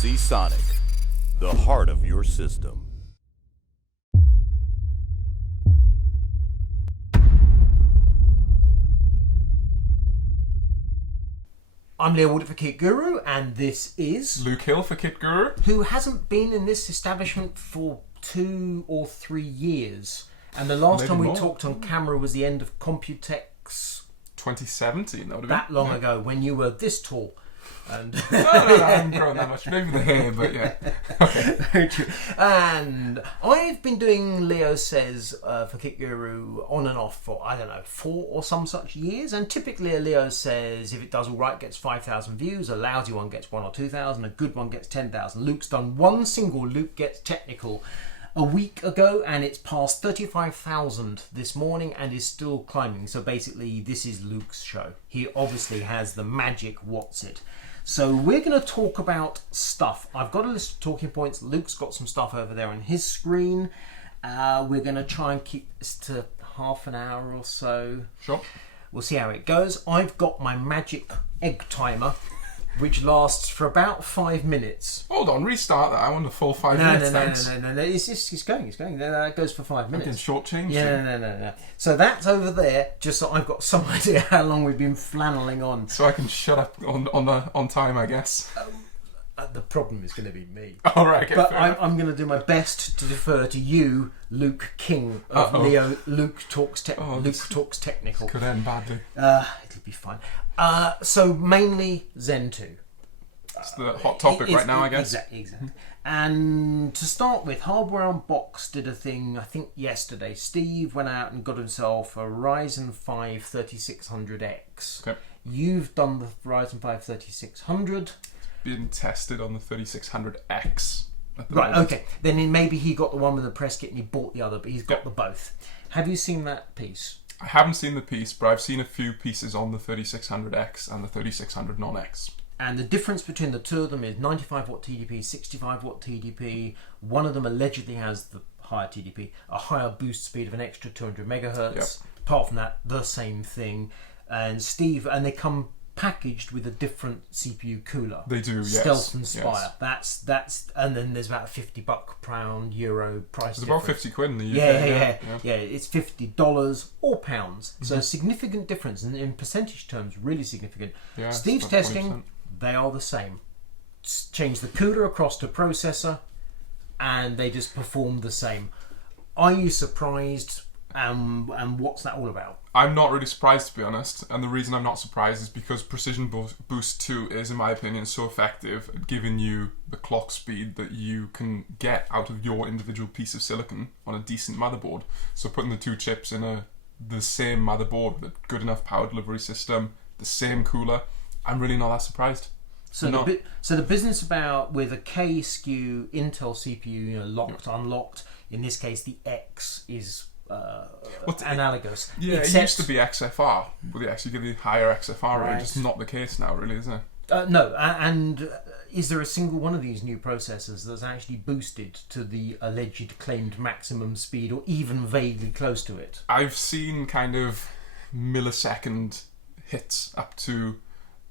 Sonic, the heart of your system. I'm Leo Wood for KitGuru, and this is Luke Hill for KitGuru, who hasn't been in this establishment for 2 or 3 years. And the last time we talked on camera was the end of Computex 2017. That would have been that long ago, when you were this tall. And no, I haven't grown that much. Maybe the hair, but yeah. Okay. Very true. And I've been doing Leo Says for KitGuru on and off for, 4 or some such years. And typically a Leo Says, if it does all right, gets 5,000 views. A lousy one gets 1 or 2,000. A good one gets 10,000. Luke's done one single Luke Gets Technical a week ago, and it's past 35,000 this morning and is still climbing. So basically, this is Luke's show. He obviously has the magic what's it. So we're going to talk about stuff. I've got a list of talking points. Luke's got some stuff over there on his screen. We're going to try and keep this to half an hour or so. Sure. We'll see how it goes. I've got my magic egg timer, which lasts for about 5 minutes. Hold on, restart that. I want the full 5 minutes. No. It's going. That goes for 5 minutes. I'm getting shortchanged. Yeah, no. So that's over there, just so I've got some idea how long we've been flanneling on. So I can shut up on time, I guess. The problem is going to be me. All right, okay, but I'm going to do my best to defer to you, Luke King of Leo. Luke Talks Technical. Could end badly. It'll be fine. So mainly Zen 2. It's the hot topic right now, I guess. Exactly. And to start with, Hardware Unboxed did a thing, I think yesterday. Steve went out and got himself a Ryzen 5 3600X. Okay. You've done the Ryzen 5 3600. Been tested on the 3600X. Right, okay. Then maybe he got the one with the press kit and he bought the other, but he's got the both. Have you seen that piece? I haven't seen the piece, but I've seen a few pieces on the 3600X and the 3600 non-X. And the difference between the two of them is 95 watt TDP, 65 watt TDP. One of them allegedly has the higher TDP, a higher boost speed of an extra 200 megahertz. Yep. Apart from that, the same thing. And they come packaged with a different CPU cooler. They do, yes. Stealth and Spire. Yes. That's and then there's about a £50 pound euro price. It's difference. About 50 quid in the UK. Yeah. It's $50 or pounds. So a significant difference, and in percentage terms, really significant. Yeah, Steve's testing, 20%. They are the same. Change the cooler across to processor, and they just perform the same. Are you surprised? And what's that all about? I'm not really surprised, to be honest, and the reason I'm not surprised is because Precision Boost 2 is, in my opinion, so effective at giving you the clock speed that you can get out of your individual piece of silicon on a decent motherboard. So putting the two chips in the same motherboard with a good enough power delivery system, the same cooler, I'm really not that surprised. So the business about with a K SKU Intel CPU, locked, unlocked. In this case, the X is analogous. Yeah, it used to be XFR, but they actually give you higher XFR rate. It's not the case now, really, is it? No, and is there a single one of these new processors that's actually boosted to the alleged claimed maximum speed, or even vaguely close to it? I've seen kind of millisecond hits up to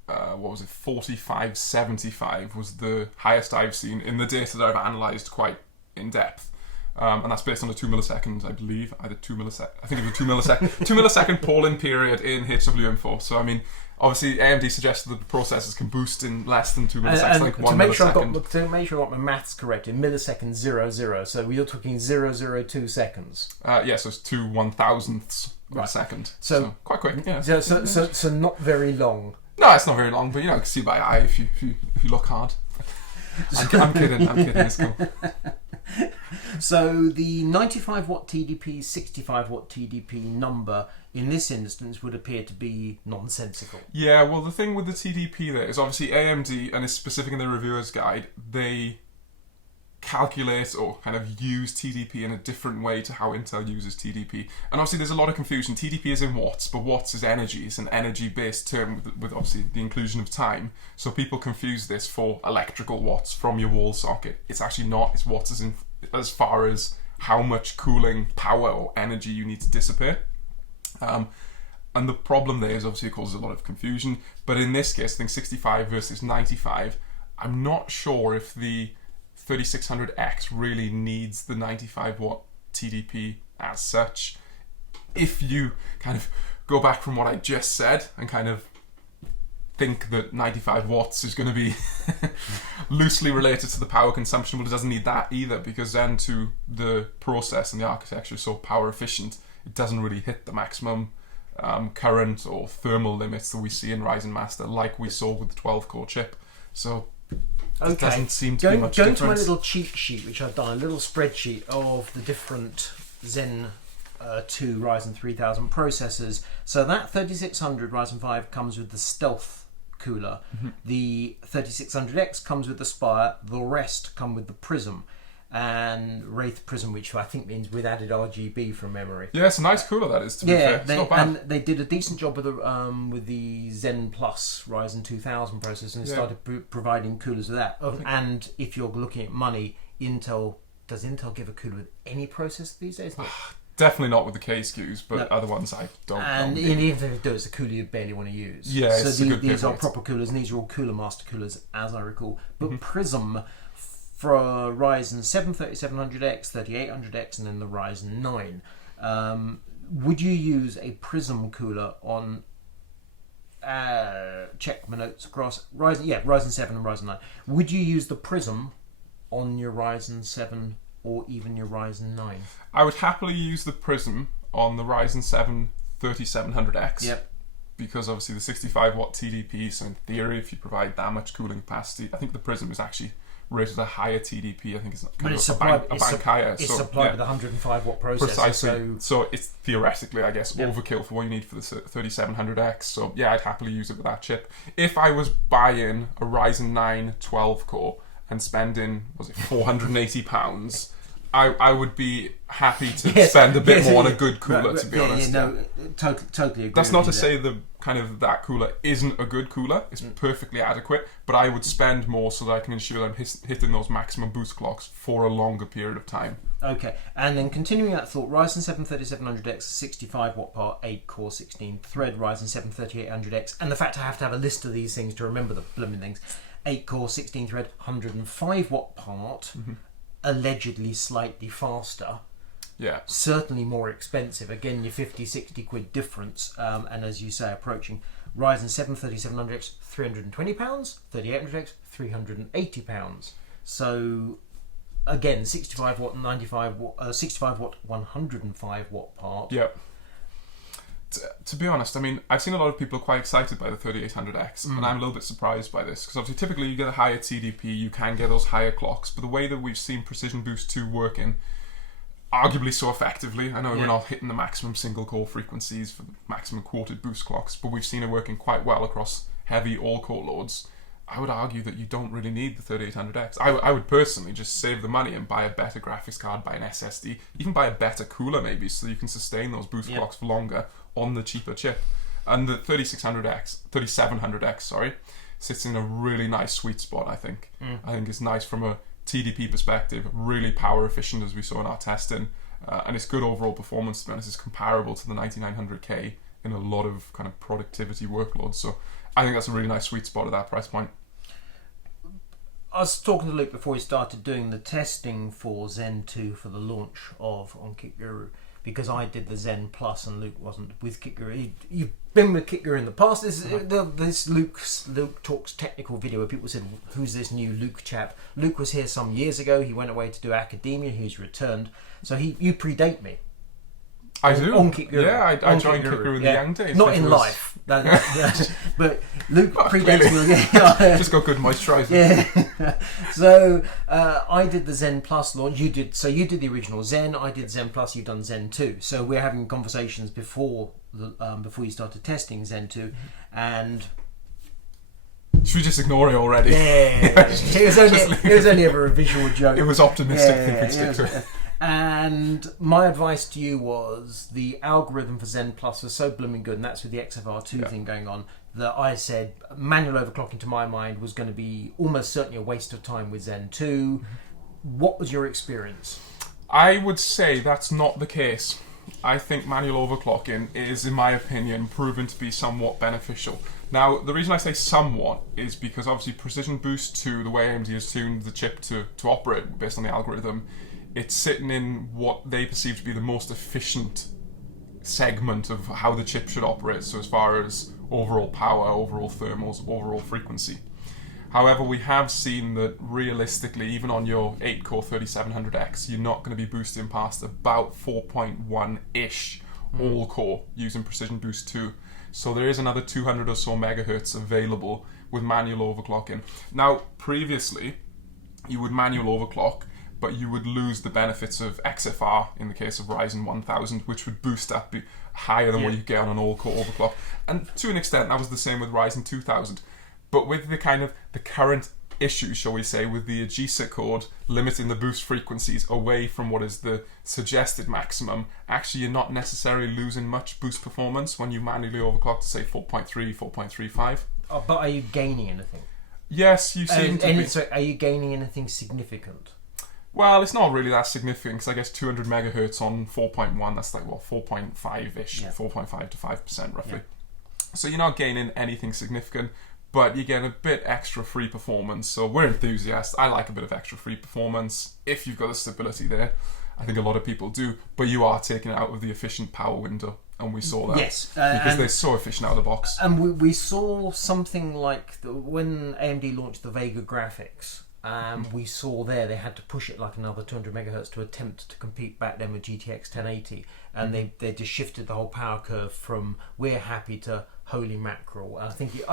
4575 was the highest I've seen in the data that I've analysed quite in depth. And that's based on a 2 milliseconds, I believe. I think it was a 2 millisecond polling period in HWM4. So, I mean, obviously AMD suggested that the processors can boost in less than 2 milliseconds, and like 1 millisecond. To make sure I got my maths correct, in milliseconds 00, so you're talking 002 seconds. So it's 2 1,000ths of a second. So quite quick, yeah. So not very long. No, it's not very long, but you can see by eye if you look hard. I'm kidding, it's cool. So the 95 watt TDP, 65 watt TDP number in this instance would appear to be nonsensical. Yeah, well, the thing with the TDP there is obviously AMD, and it's specific in the reviewer's guide, they calculate or kind of use TDP in a different way to how Intel uses TDP. And obviously there's a lot of confusion. TDP is in watts, but watts is energy. It's an energy-based term with obviously the inclusion of time. So people confuse this for electrical watts from your wall socket. It's actually not. It's watts as far as how much cooling power or energy you need to dissipate. And the problem there is obviously it causes a lot of confusion. But in this case, I think 65 versus 95, I'm not sure if the 3600X really needs the 95 watt TDP as such. If you kind of go back from what I just said and kind of think that 95 watts is going to be loosely related to the power consumption, well, it doesn't need that either, because Zen 2, the process and the architecture is so power efficient, it doesn't really hit the maximum current or thermal limits that we see in Ryzen Master, like we saw with the 12-core chip. So it doesn't seem to be much Going difference. to my little cheat sheet, which I've done, a little spreadsheet of the different Zen 2 Ryzen 3000 processors. So that 3600 Ryzen 5 comes with the Stealth cooler. The 3600X comes with the Spire. The rest come with the Prism. And Wraith Prism, which I think means with added RGB from memory. Yeah, it's a nice cooler, that is, to be fair. It's not bad. And they did a decent job with the Zen Plus Ryzen 2000 processor, and they started providing coolers with that. And if you're looking at money, does Intel give a cooler with any processor these days? Definitely not with the K-SKUs, but other ones I don't know. And even if it does, a cooler you barely want to use. Yeah, so it's a good these are pivot. proper coolers, and these are all Cooler Master coolers, as I recall. But Prism for Ryzen 7 3700X, 3800X, and then the Ryzen 9. Would you use a Prism cooler on? Check my notes across Ryzen 7 and Ryzen 9. Would you use the Prism on your Ryzen 7 or even your Ryzen 9? I would happily use the Prism on the Ryzen 7 3700X. Yep. Because obviously the 65 watt TDP, so in theory, if you provide that much cooling capacity, I think the Prism is actually rated a higher TDP. I think it's kind of a bank higher. It's supplied with a 105 watt processor. Precisely. So it's theoretically, I guess, overkill for what you need for the 3700X. So yeah, I'd happily use it with that chip. If I was buying a Ryzen 9 12 core and spending, was it £480, I would be happy to spend a bit more on a good cooler, to be honest. Totally agree. That's not to say that cooler isn't a good cooler. It's perfectly adequate, but I would spend more so that I can ensure I'm hitting those maximum boost clocks for a longer period of time. Okay, and then continuing that thought, Ryzen 7 3700X, 65 watt part, 8 core, 16 thread, Ryzen 7 3800X, and the fact I have to have a list of these things to remember the blooming things, 8 core, 16 thread, 105 watt part, allegedly slightly faster. Yeah. Certainly more expensive. Again, your 50-60 quid difference. And as you say, approaching Ryzen 7 3700X, £320, 3800X, £380. So again, 65 watt, 95 watt, 65 watt, 105 watt part. Yeah. To be honest, I mean, I've seen a lot of people quite excited by the 3800X, and I'm a little bit surprised by this, because obviously typically you get a higher TDP, you can get those higher clocks, but the way that we've seen Precision Boost 2 working, arguably so effectively, I know we're not hitting the maximum single core frequencies for the maximum quoted boost clocks, but we've seen it working quite well across heavy all-core loads. I would argue that you don't really need the 3800X. I would personally just save the money and buy a better graphics card, buy an SSD, even buy a better cooler maybe, so you can sustain those boost clocks for longer on the cheaper chip. And the 3700X, sits in a really nice sweet spot, I think. I think it's nice from a TDP perspective, really power efficient as we saw in our testing, and it's good overall performance. To be honest, it's comparable to the 9900K in a lot of kind of productivity workloads. So I think that's a really nice sweet spot at that price point. I was talking to Luke before he started doing the testing for Zen 2 for the launch of on KitGuru, because I did the Zen Plus and Luke wasn't with KitGuru. You've been with KitGuru in the past. This Luke Talks technical video where people said, who's this new Luke chap? Luke was here some years ago. He went away to do academia. He's returned. So you predate me. I do. On KitGuru. Yeah, I joined KitGuru in the young days. Not in life. But Luke predates me. Just got good moisturiser. Yeah. So I did the Zen Plus launch. You did the original Zen. I did Zen Plus. You've done Zen 2. So we're having conversations before you started testing Zen 2, and should we just ignore it already? Yeah. It was only ever a visual joke. It was optimistic. I think we'd stick to it. And my advice to you was the algorithm for Zen Plus was so blooming good, and that's with the XFR2 thing going on, that I said manual overclocking to my mind was going to be almost certainly a waste of time with Zen 2. What was your experience? I would say that's not the case. I think manual overclocking is, in my opinion, proven to be somewhat beneficial. Now, the reason I say somewhat is because obviously Precision Boost 2, the way AMD has tuned the chip to operate based on the algorithm, it's sitting in what they perceive to be the most efficient segment of how the chip should operate, so as far as overall power, overall thermals, overall frequency. However, we have seen that realistically, even on your 8-core 3700X, you're not going to be boosting past about 4.1-ish all-core using Precision Boost 2. So there is another 200 or so megahertz available with manual overclocking. Now, previously, you would manual overclock, but you would lose the benefits of XFR in the case of Ryzen 1000, which would boost up higher than what you get on an all-core overclock. And to an extent, that was the same with Ryzen 2000. But with the current issue, shall we say, with the AGESA code limiting the boost frequencies away from what is the suggested maximum, actually you're not necessarily losing much boost performance when you manually overclock to say 4.3, 4.35. Oh, but are you gaining anything? Yes, you seem to be. So are you gaining anything significant? Well, it's not really that significant because I guess 200 megahertz on 4.1, that's like, 4.5-ish, 4.5 to 5% roughly. Yeah. So you're not gaining anything significant, but you get a bit extra free performance. So we're enthusiasts. I like a bit of extra free performance if you've got the stability there. I think a lot of people do, but you are taking it out of the efficient power window, and we saw that. Yes, because they're so efficient out of the box. And we saw something like when AMD launched the Vega graphics. We saw there they had to push it like another 200 megahertz to attempt to compete back then with GTX 1080, and they just shifted the whole power curve from we're happy to holy mackerel. And I think it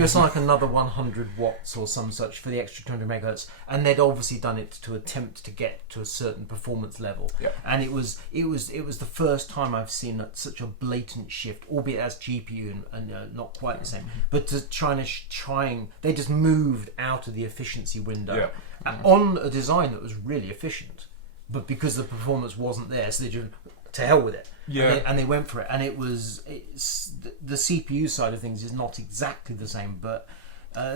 was like another 100 watts or some such for the extra 200 megahertz, and they'd obviously done it to attempt to get to a certain performance level. Yeah. And it was the first time I've seen such a blatant shift, albeit as GPU and not quite the same, but to trying they just moved out of the efficiency window on a design that was really efficient, but because the performance wasn't there, so they just to hell with it. Yeah. And they went for it, and it's the CPU side of things is not exactly the same, but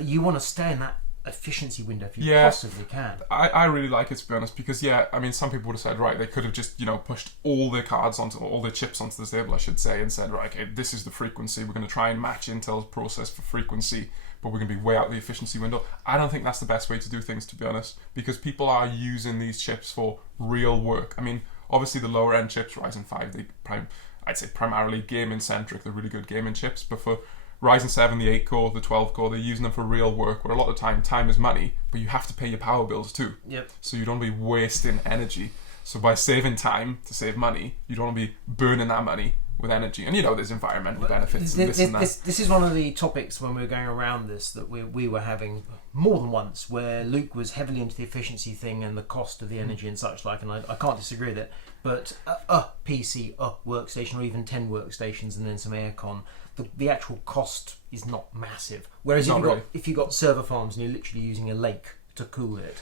you want to stay in that efficiency window if you possibly can. I really like it, to be honest, because I mean, some people would have said, right, they could have just pushed all their cards onto all their chips onto the table, I should say, and said, right, okay, this is the frequency, we're going to try and match Intel's process for frequency, but we're going to be way out of the efficiency window. I don't think that's the best way to do things, to be honest, because people are using these chips for real work. I mean, obviously the lower end chips, Ryzen 5, I'd say primarily gaming centric, they're really good gaming chips, but for Ryzen 7, the 8-core, the 12-core, they're using them for real work, where a lot of the time is money, but you have to pay your power bills too. Yep. So you don't want to be wasting energy. So by saving time to save money, you don't want to be burning that money with energy. And there's environmental benefits and this and that. This is one of the topics when we were going around this that we were having more than once, where Luke was heavily into the efficiency thing and the cost of the energy and such like, and I can't disagree with it, but a PC, a workstation, or even 10 workstations and then some aircon, the actual cost is not massive. Whereas if you've got server farms and you're literally using a lake to cool it,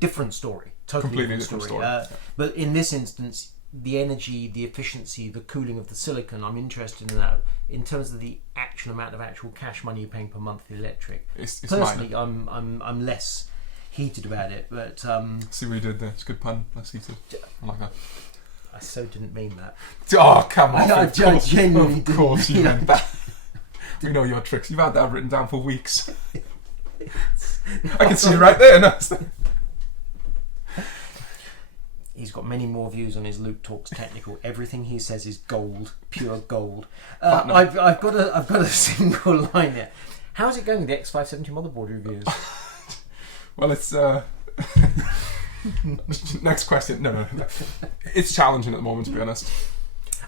different story, totally different story. But in this instance, the energy, the efficiency, the cooling of the silicon, I'm interested in that. In terms of the actual amount of actual cash money you're paying per month for electric, it's personally, I'm less heated about it. But see what you did there. It's a good pun. Less heated. I like that. I so didn't mean that. Oh, come on! I genuinely didn't. Of course you meant that. We know your tricks. You've had that written down for weeks. I can see you right there. No. He's got many more views on his Luke Talks Technical. Everything he says is gold, pure gold. I've got a single line here. How's it going with the X570 motherboard reviews? Well, it's next question. No. It's challenging at the moment, to be honest.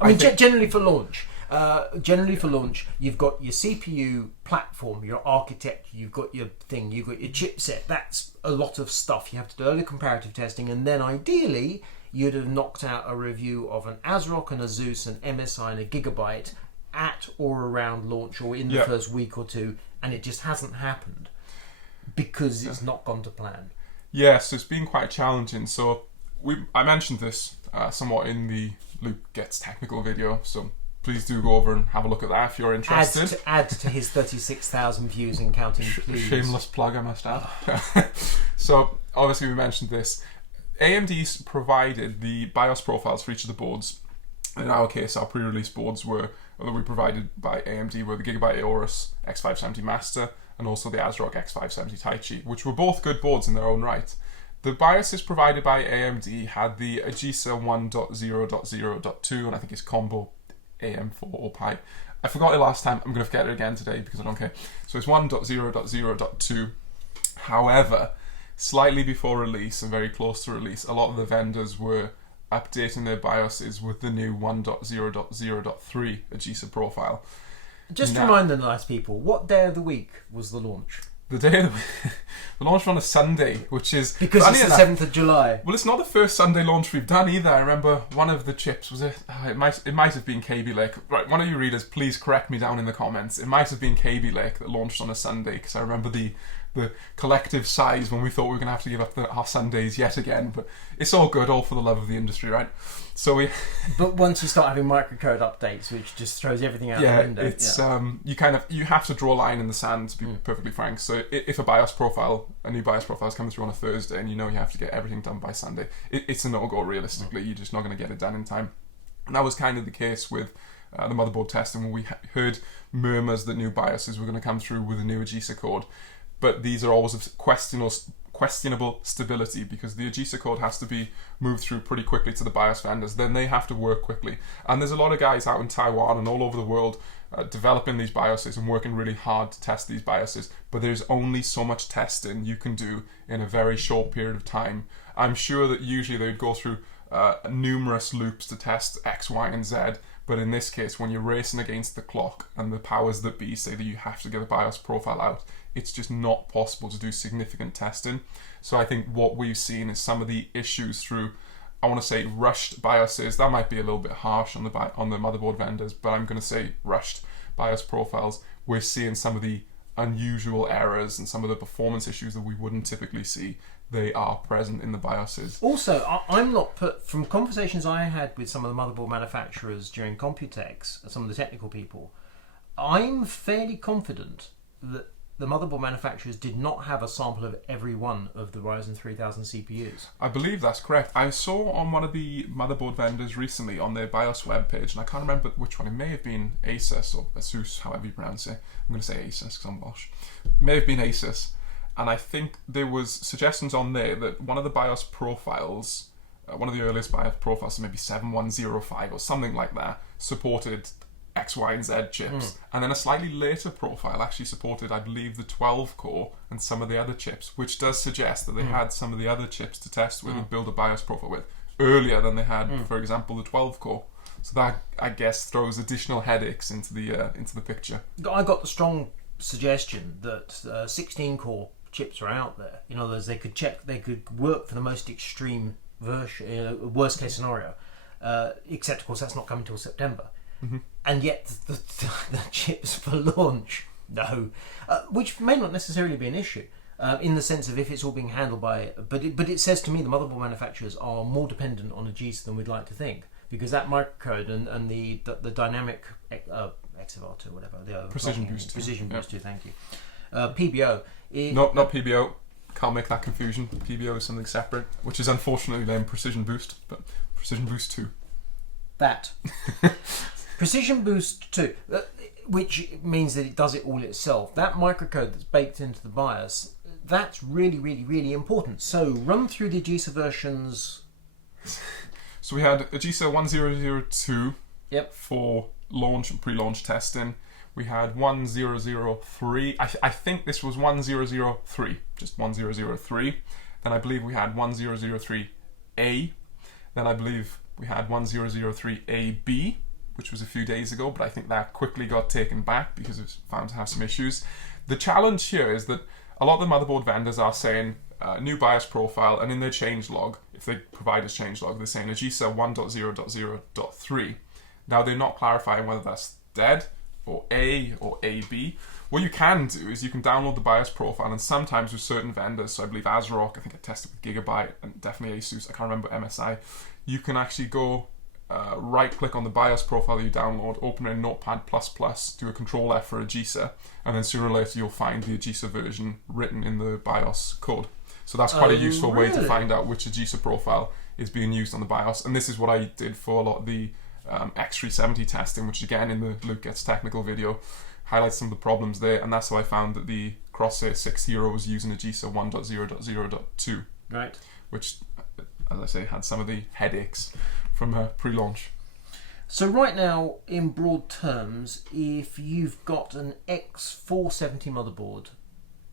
I mean, generally for launch, you've got your CPU platform, your architecture, you've got your thing, you've got your chipset. That's a lot of stuff. You have to do early comparative testing, and then ideally you'd have knocked out a review of an ASRock and a Zeus, an MSI and a Gigabyte at or around launch or in the first week or two, and it just hasn't happened because it's not gone to plan. So it's been quite challenging. So I mentioned this somewhat in the Luke Gets Technical video, so please do go over and have a look at that if you're interested. Add to his 36,000 views and counting, please. Shameless plug, I must add. So obviously we mentioned this. AMD's provided the BIOS profiles for each of the boards. In our case, our pre-release boards were, although we provided by AMD, were the Gigabyte Aorus X570 Master and also the ASRock X570 Taichi, which were both good boards in their own right. The BIOSes provided by AMD had the AGESA 1.0.0.2, and I think it's combo AM4 or Pi. I forgot it last time. I'm going to forget it again today because I don't care. So it's 1.0.0.2. However, slightly before release and very close to release, a lot of the vendors were updating their BIOSes with the new 1.0.0.3 AGESA profile. Just to remind the nice people, what day of the week was the launch? The day of the launch was on a Sunday, which is... Because it's the 7th of July. Well, it's not the first Sunday launch we've done either. I remember one of the chips, was it? It might have been KB Lake. Right, one of you readers, please correct me down in the comments. It might have been KB Lake that launched on a Sunday, because I remember the collective sighs when we thought we were going to have to give up our Sundays yet again. But it's all good, all for the love of the industry, right? So we... But once you start having microcode updates, which just throws everything out the window. It's you have to draw a line in the sand, to be perfectly frank. So if a new BIOS profile is coming through on a Thursday, and you know you have to get everything done by Sunday, it's a no-go realistically. You're just not going to get it done in time. And that was kind of the case with the motherboard testing, when we heard murmurs that new BIOSes were going to come through with a new AGESA code. But these are always of questionable stability, because the AGESA code has to be moved through pretty quickly to the BIOS vendors. Then they have to work quickly. And there's a lot of guys out in Taiwan and all over the world developing these BIOSes and working really hard to test these BIOSes. But there's only so much testing you can do in a very short period of time. I'm sure that usually they'd go through numerous loops to test X, Y, and Z. But in this case, when you're racing against the clock and the powers that be say that you have to get a BIOS profile out, it's just not possible to do significant testing. So I think what we've seen is some of the issues through, I want to say, rushed BIOSes. That might be a little bit harsh on the motherboard vendors, but I'm going to say rushed BIOS profiles. We're seeing some of the unusual errors and some of the performance issues that we wouldn't typically see. They are present in the BIOSes. Also, I'm not from conversations I had with some of the motherboard manufacturers during Computex, some of the technical people, I'm fairly confident that the motherboard manufacturers did not have a sample of every one of the Ryzen 3000 CPUs. I believe that's correct. I saw on one of the motherboard vendors recently on their BIOS webpage, and I can't remember which one. It may have been ASUS or ASUS, however you pronounce it. I'm going to say ASUS because I'm Bosch. It may have been ASUS. And I think there was suggestions on there that one of the BIOS profiles, one of the earliest BIOS profiles, so maybe 7105 or something like that, supported X, Y, and Z chips. And then a slightly later profile actually supported, I believe, the 12 core and some of the other chips, which does suggest that they had some of the other chips to test with and build a BIOS profile with earlier than they had, for example, the 12 core. So that, I guess, throws additional headaches into the picture. I got the strong suggestion that 16 core chips are out there. In other words, they could work for the most extreme version, worst case scenario. Except, of course, that's not coming till September. And yet the chips for launch, no, which may not necessarily be an issue in the sense of if it's all being handled by. But it says to me the motherboard manufacturers are more dependent on AGESA than we'd like to think, because that microcode and the dynamic XFR2, whatever, the Precision Boost 2, thank you. PBO. Not PBO. Can't make that confusion. PBO is something separate, which is unfortunately then Precision Boost, but Precision Boost 2. That. Precision Boost 2, which means that it does it all itself. That microcode that's baked into the BIOS, that's really, really, really important. So run through the AGESA versions. So we had AGESA 1002 for launch and pre-launch testing. We had 1003. I think this was 1003, just 1003. Then I believe we had 1003A. Then I believe we had 1003AB, which was a few days ago, but I think that quickly got taken back because it was found to have some issues. The challenge here is that a lot of the motherboard vendors are saying new BIOS profile, and in their changelog, if they provide a changelog, they're saying AGESA 1.0.0.3. Now they're not clarifying whether that's dead or A or AB. What you can do is you can download the BIOS profile, and sometimes with certain vendors, so I believe ASRock, I think I tested with Gigabyte, and definitely ASUS, I can't remember MSI, you can actually go right click on the BIOS profile that you download, open it in Notepad++, do a Control F for AGESA, and then sooner or later you'll find the AGESA version written in the BIOS code. So that's quite a useful way to really? find out which AGESA profile is being used on the BIOS. And this is what I did for a lot of the X370 testing, which again in the Luke Gets Technical video highlights some of the problems there. And that's how I found that the Crosshair 6 Hero was using AGESA 1.0.0.2. Right. Which, as I say, had some of the headaches from pre-launch. So right now, in broad terms, if you've got an X470 motherboard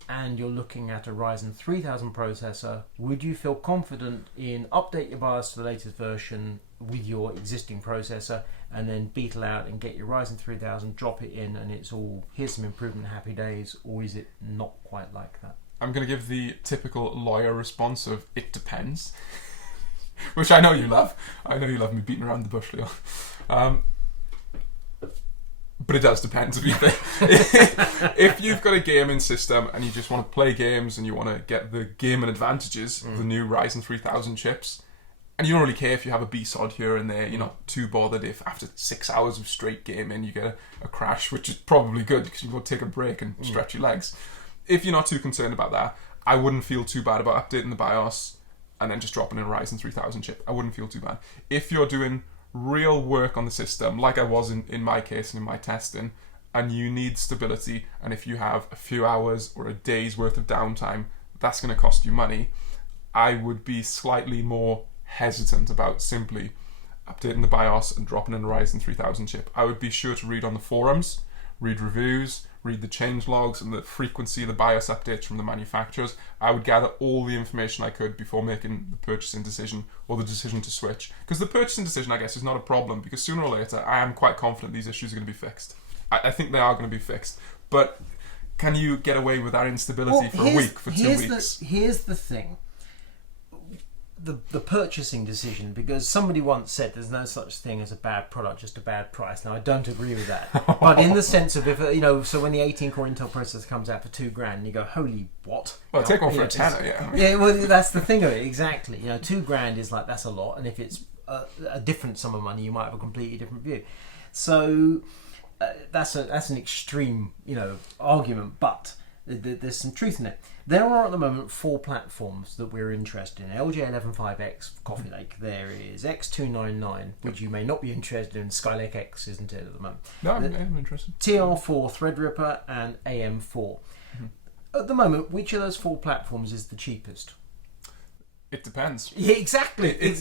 and you're looking at a Ryzen 3000 processor, would you feel confident in update your BIOS to the latest version with your existing processor and then beetle out and get your Ryzen 3000, drop it in, and it's all, here's some improvement, happy days, or is it not quite like that? I'm going to give the typical lawyer response of, it depends. Which I know you love. I know you love me beating around the bush, Leo. But it does depend, to be fair. If you've got a gaming system and you just want to play games and you want to get the gaming advantages of the new Ryzen 3000 chips, and you don't really care if you have a B-SOD here and there, you're not too bothered if after 6 hours of straight gaming you get a crash, which is probably good because you've got to take a break and stretch your legs. If you're not too concerned about that, I wouldn't feel too bad about updating the BIOS and then just dropping in a Ryzen 3000 chip. I wouldn't feel too bad. If you're doing real work on the system, like I was in my case and in my testing, and you need stability, and if you have a few hours or a day's worth of downtime, that's going to cost you money, I would be slightly more hesitant about simply updating the BIOS and dropping in a Ryzen 3000 chip. I would be sure to read on the forums, read reviews, read the change logs and the frequency of the BIOS updates from the manufacturers. I would gather all the information I could before making the purchasing decision or the decision to switch. Because the purchasing decision, I guess, is not a problem, because sooner or later I am quite confident these issues are going to be fixed. I think they are going to be fixed. But can you get away with that instability for a week, for 2 weeks? Here's the thing. The purchasing decision, because somebody once said there's no such thing as a bad product, just a bad price. Now I don't agree with that, but in the sense of, if so when the 18-core Intel processor comes out for $2,000, you go, holy what? Well, take one for a tenner, yeah. Yeah, well, that's the thing of it, exactly. $2,000 is like, that's a lot, and if it's a different sum of money, you might have a completely different view. So that's an extreme argument, but there's some truth in it. There are at the moment 4 platforms that we're interested in. LJ115X for Coffee Lake. There is X299, which you may not be interested in. Skylake X isn't it at the moment. No, I'm interested. TR4, Threadripper, and AM4. Mm-hmm. At the moment, which of those 4 platforms is the cheapest? It depends. Yeah, exactly. It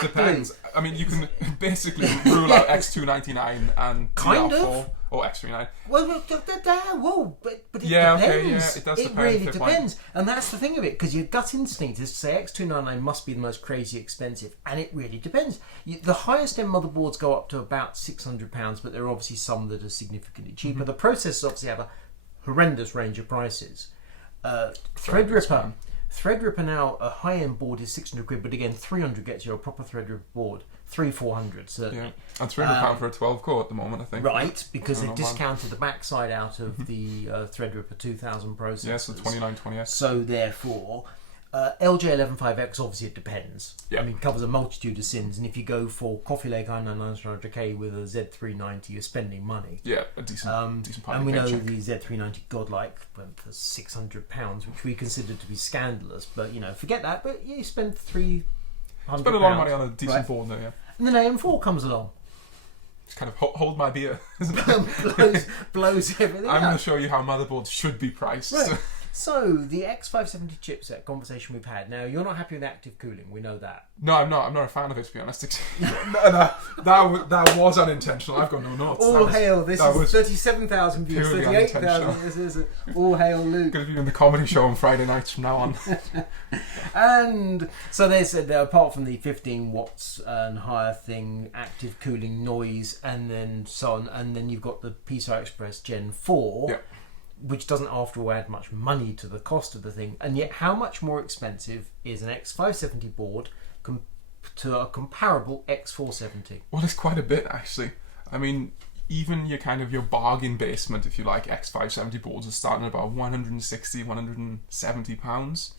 depends. I mean, you can basically rule out X299 and kind TR4 of. or X39. Well, but it depends. Yeah, okay, yeah, it does depend. It really depends. And that's the thing of it, because your gut instinct is to say X299 must be the most crazy expensive, and it really depends. The highest end motherboards go up to about £600, but there are obviously some that are significantly cheaper. The processors obviously have a horrendous range of prices. Threadripper now, a high-end board is £600, but again, 300 gets you a proper Threadripper board. 300-400 certainly. Yeah. And £300 for a 12-core at the moment, I think. Right, because they've discounted the backside out of the Threadripper 2000 processors. Yeah, so 2920S. So therefore, LJ115X, obviously it depends. Yeah. I mean, it covers a multitude of sins, and if you go for Coffee Lake i9-9900K with a Z390, you're spending money. Yeah, a decent part and of we the know paycheck. the Z390 godlike went for £600, which we consider to be scandalous, but forget that, but you spend £300. Spend a lot of money on a decent board though, yeah. And then AM4 comes along. It's kind of hold my beer, isn't it? blows everything I'm going up. to show you how motherboards should be priced. Right. So, the X570 chipset conversation we've had. Now, you're not happy with active cooling. We know that. No, I'm not. I'm not a fan of it, to be honest. That was unintentional. I've got no notes. All hail. This is 37,000 views, purely 38,000. This is all hail Luke. Going to be in the comedy show on Friday nights from now on. And so they said that apart from the 15 watts and higher thing, active cooling, noise, and then so on, and then you've got the PCIe Express Gen 4, Yeah. which doesn't after all add much money to the cost of the thing. And yet, how much more expensive is an X570 board to a comparable X470? Well, it's quite a bit, actually. I mean, even your bargain basement, if you like, X570 boards are starting at about £160, £170.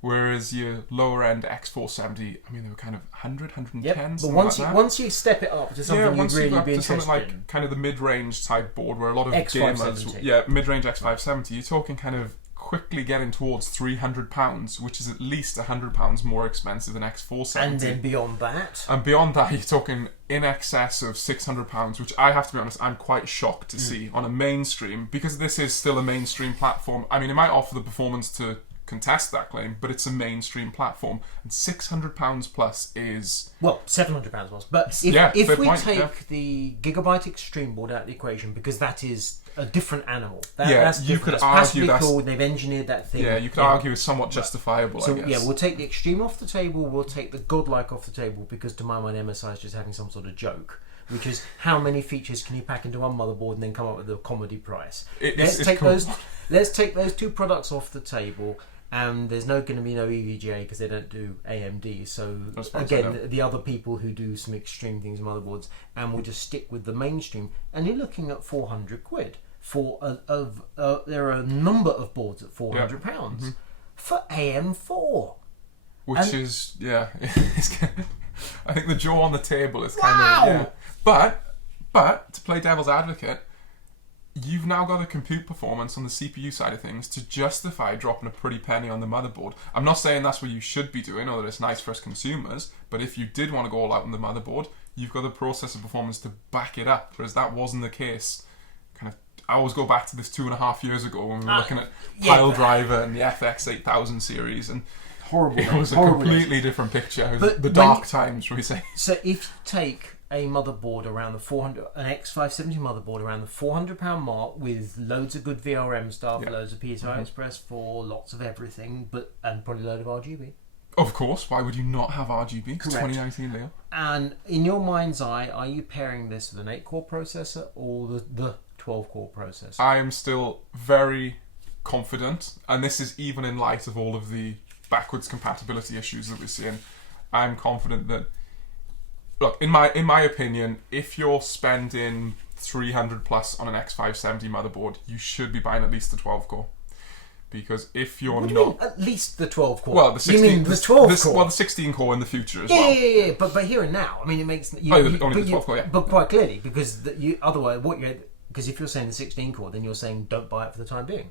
Whereas your lower end X470, I mean, they were kind of 100, 110. Yep. But once you step it up to something you'd really be interested like in, kind of the mid-range type board where a lot of X570. gamers, mid-range X570, you're talking kind of quickly getting towards £300, which is at least £100 more expensive than X470. And then beyond that? And beyond that, you're talking in excess of £600, which I have to be honest, I'm quite shocked to see on a mainstream, because this is still a mainstream platform. I mean, it might offer the performance to contest that claim, but it's a mainstream platform, and £600 plus is... Well, £700 plus. But if we take the Gigabyte Extreme board out of the equation, because that is a different animal. That's you different. could That's argue passively cooled, they've engineered that thing. Yeah, you could argue it's somewhat justifiable, So I guess. yeah, we'll take the Extreme off the table, we'll take the Godlike off the table, because to my mind MSI is just having some sort of joke, which is how many features can you pack into one motherboard and then come up with a comedy price. Let's take those two products off the table. And there's going to be no EVGA because they don't do AMD. So again, the other people who do some extreme things in motherboards, and we'll just stick with the mainstream. And you're looking at £400 for there are a number of boards at £400 for AM4, which is I think the jaw on the table is kind of But to play devil's advocate, you've now got the compute performance on the CPU side of things to justify dropping a pretty penny on the motherboard. I'm not saying that's what you should be doing or that it's nice for us consumers, but if you did want to go all out on the motherboard, you've got the processor performance to back it up, whereas that wasn't the case. I always go back to this 2.5 years ago when we were looking at Piledriver and the FX 8000 series, and it was a completely different picture. It was the dark times, shall we say. So if you take a motherboard around the an X570 motherboard around the £400 mark with loads of good VRM stuff, loads of PCIe Express 4, lots of everything, and probably a load of RGB. Of course, why would you not have RGB? It's 2019, Leo. And in your mind's eye, are you pairing this with an 8-core processor or the 12-core processor? I am still very confident, and this is even in light of all of the backwards compatibility issues that we're seeing. I'm confident that, look, in my opinion, if you're spending $300 plus on an X570 motherboard, you should be buying at least the 12-core. Because if you're what do not... you mean, at least the 12-core? Well, the 16... You mean the 12-core? Well, the 16-core in the future as well. Yeah. But here and now, I mean, it makes... only the 12-core, yeah. But quite clearly, because otherwise, because if you're saying the 16-core, then you're saying don't buy it for the time being.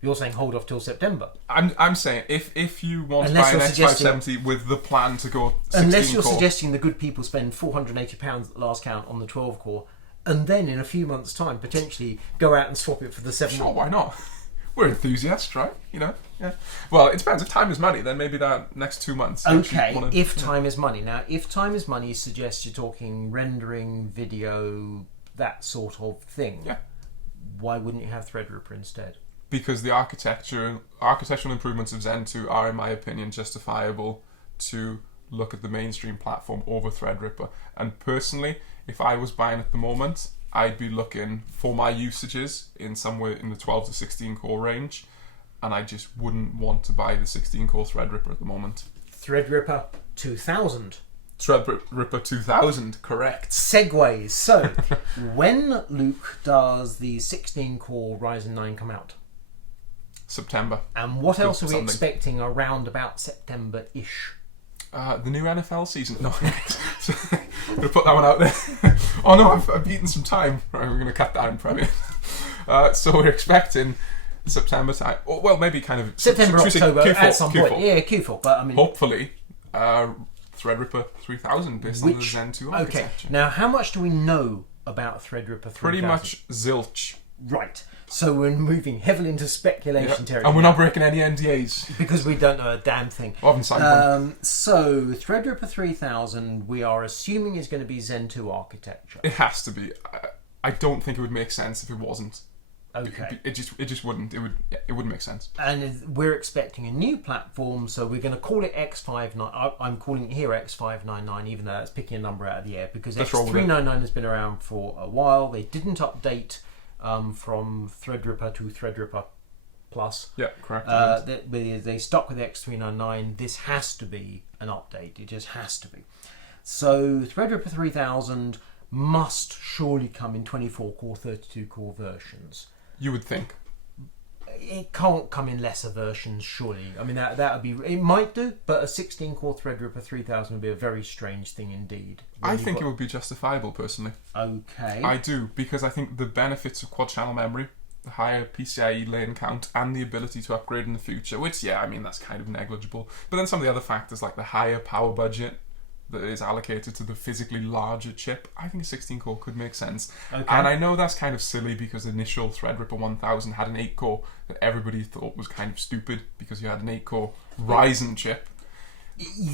You're saying hold off till September. I'm saying if you want to buy an X570 with the plan to go 16-core... Unless you're suggesting the good people spend £480 at the last count on the 12-core, and then in a few months' time, potentially go out and swap it for the 7... Sure, why not? We're enthusiasts, right? Yeah. Well, it depends. If time is money, then maybe that next 2 months... Okay, if time is money. Now, if time is money suggests you're talking rendering, video, that sort of thing, why wouldn't you have Threadripper instead? Because the architectural improvements of Zen 2 are, in my opinion, justifiable to look at the mainstream platform over Threadripper. And personally, if I was buying at the moment, I'd be looking for my usages in somewhere in the 12 to 16 core range, and I just wouldn't want to buy the 16 core Threadripper at the moment. Threadripper 2000. Threadripper 2000, correct. Segues. So, when, Luke, does the 16 core Ryzen 9 come out? September. And what else are we expecting around about September-ish? The new NFL season. No, I'm going to put that one out there. Oh no, I've eaten some time. Right, we're going to cut that in premiere. So we're expecting September time. Well, maybe kind of September, October Q4, at some point. Q4. Yeah, Q4. But I mean, hopefully, Threadripper 3000 based on the Zen 2 architecture. Okay. Now, how much do we know about Threadripper 3000? Pretty much zilch. Right. So we're moving heavily into speculation territory. And we're not breaking any NDAs. Because we don't know a damn thing. I haven't signed one. So, Threadripper 3000, we are assuming is going to be Zen 2 architecture. It has to be. I don't think it would make sense if it wasn't. Okay. It just wouldn't. It wouldn't make sense. And we're expecting a new platform, so we're going to call it X59. I'm calling it here X599, even though that's picking a number out of the air, because X399 has been around for a while. They didn't update from Threadripper to Threadripper Plus. Yeah, correct. They stuck with X399. This has to be an update. It just has to be. So Threadripper 3000 must surely come in 24-core, 32-core versions. You would think. It can't come in lesser versions, surely. I mean, that would be... It might do, but a 16-core Threadripper 3000 would be a very strange thing indeed. I think it would be justifiable, personally. Okay. I do, because I think the benefits of quad-channel memory the higher PCIe lane count and the ability to upgrade in the future, which, yeah, I mean, that's kind of negligible. But then some of the other factors, like the higher power budget that is allocated to the physically larger chip, I think a 16-core could make sense. Okay. And I know that's kind of silly because the initial Threadripper 1000 had an 8-core that everybody thought was kind of stupid because you had an 8-core Ryzen chip.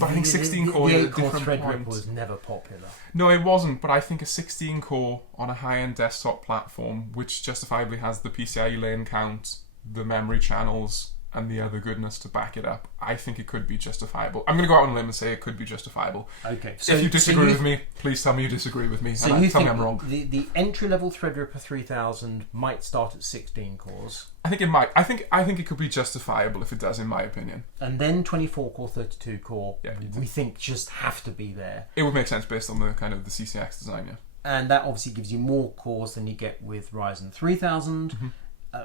But I think 16-core the is a 8-core different Threadripper point. was never popular. No, it wasn't, but I think a 16-core on a high-end desktop platform, which justifiably has the PCIe lane count, the memory channels, and the other goodness to back it up, I think it could be justifiable. I'm going to go out on a limb and say it could be justifiable. Okay. If you disagree with me, please tell me you disagree with me. So and you tell me think I'm wrong. the entry-level Threadripper 3000 might start at 16 cores, I think it might. I think it could be justifiable if it does, in my opinion. and then 24-core, 32-core, Yeah, we think just have to be there. It would make sense based on the kind of the CCX design, yeah. And that obviously gives you more cores than you get with Ryzen 3000,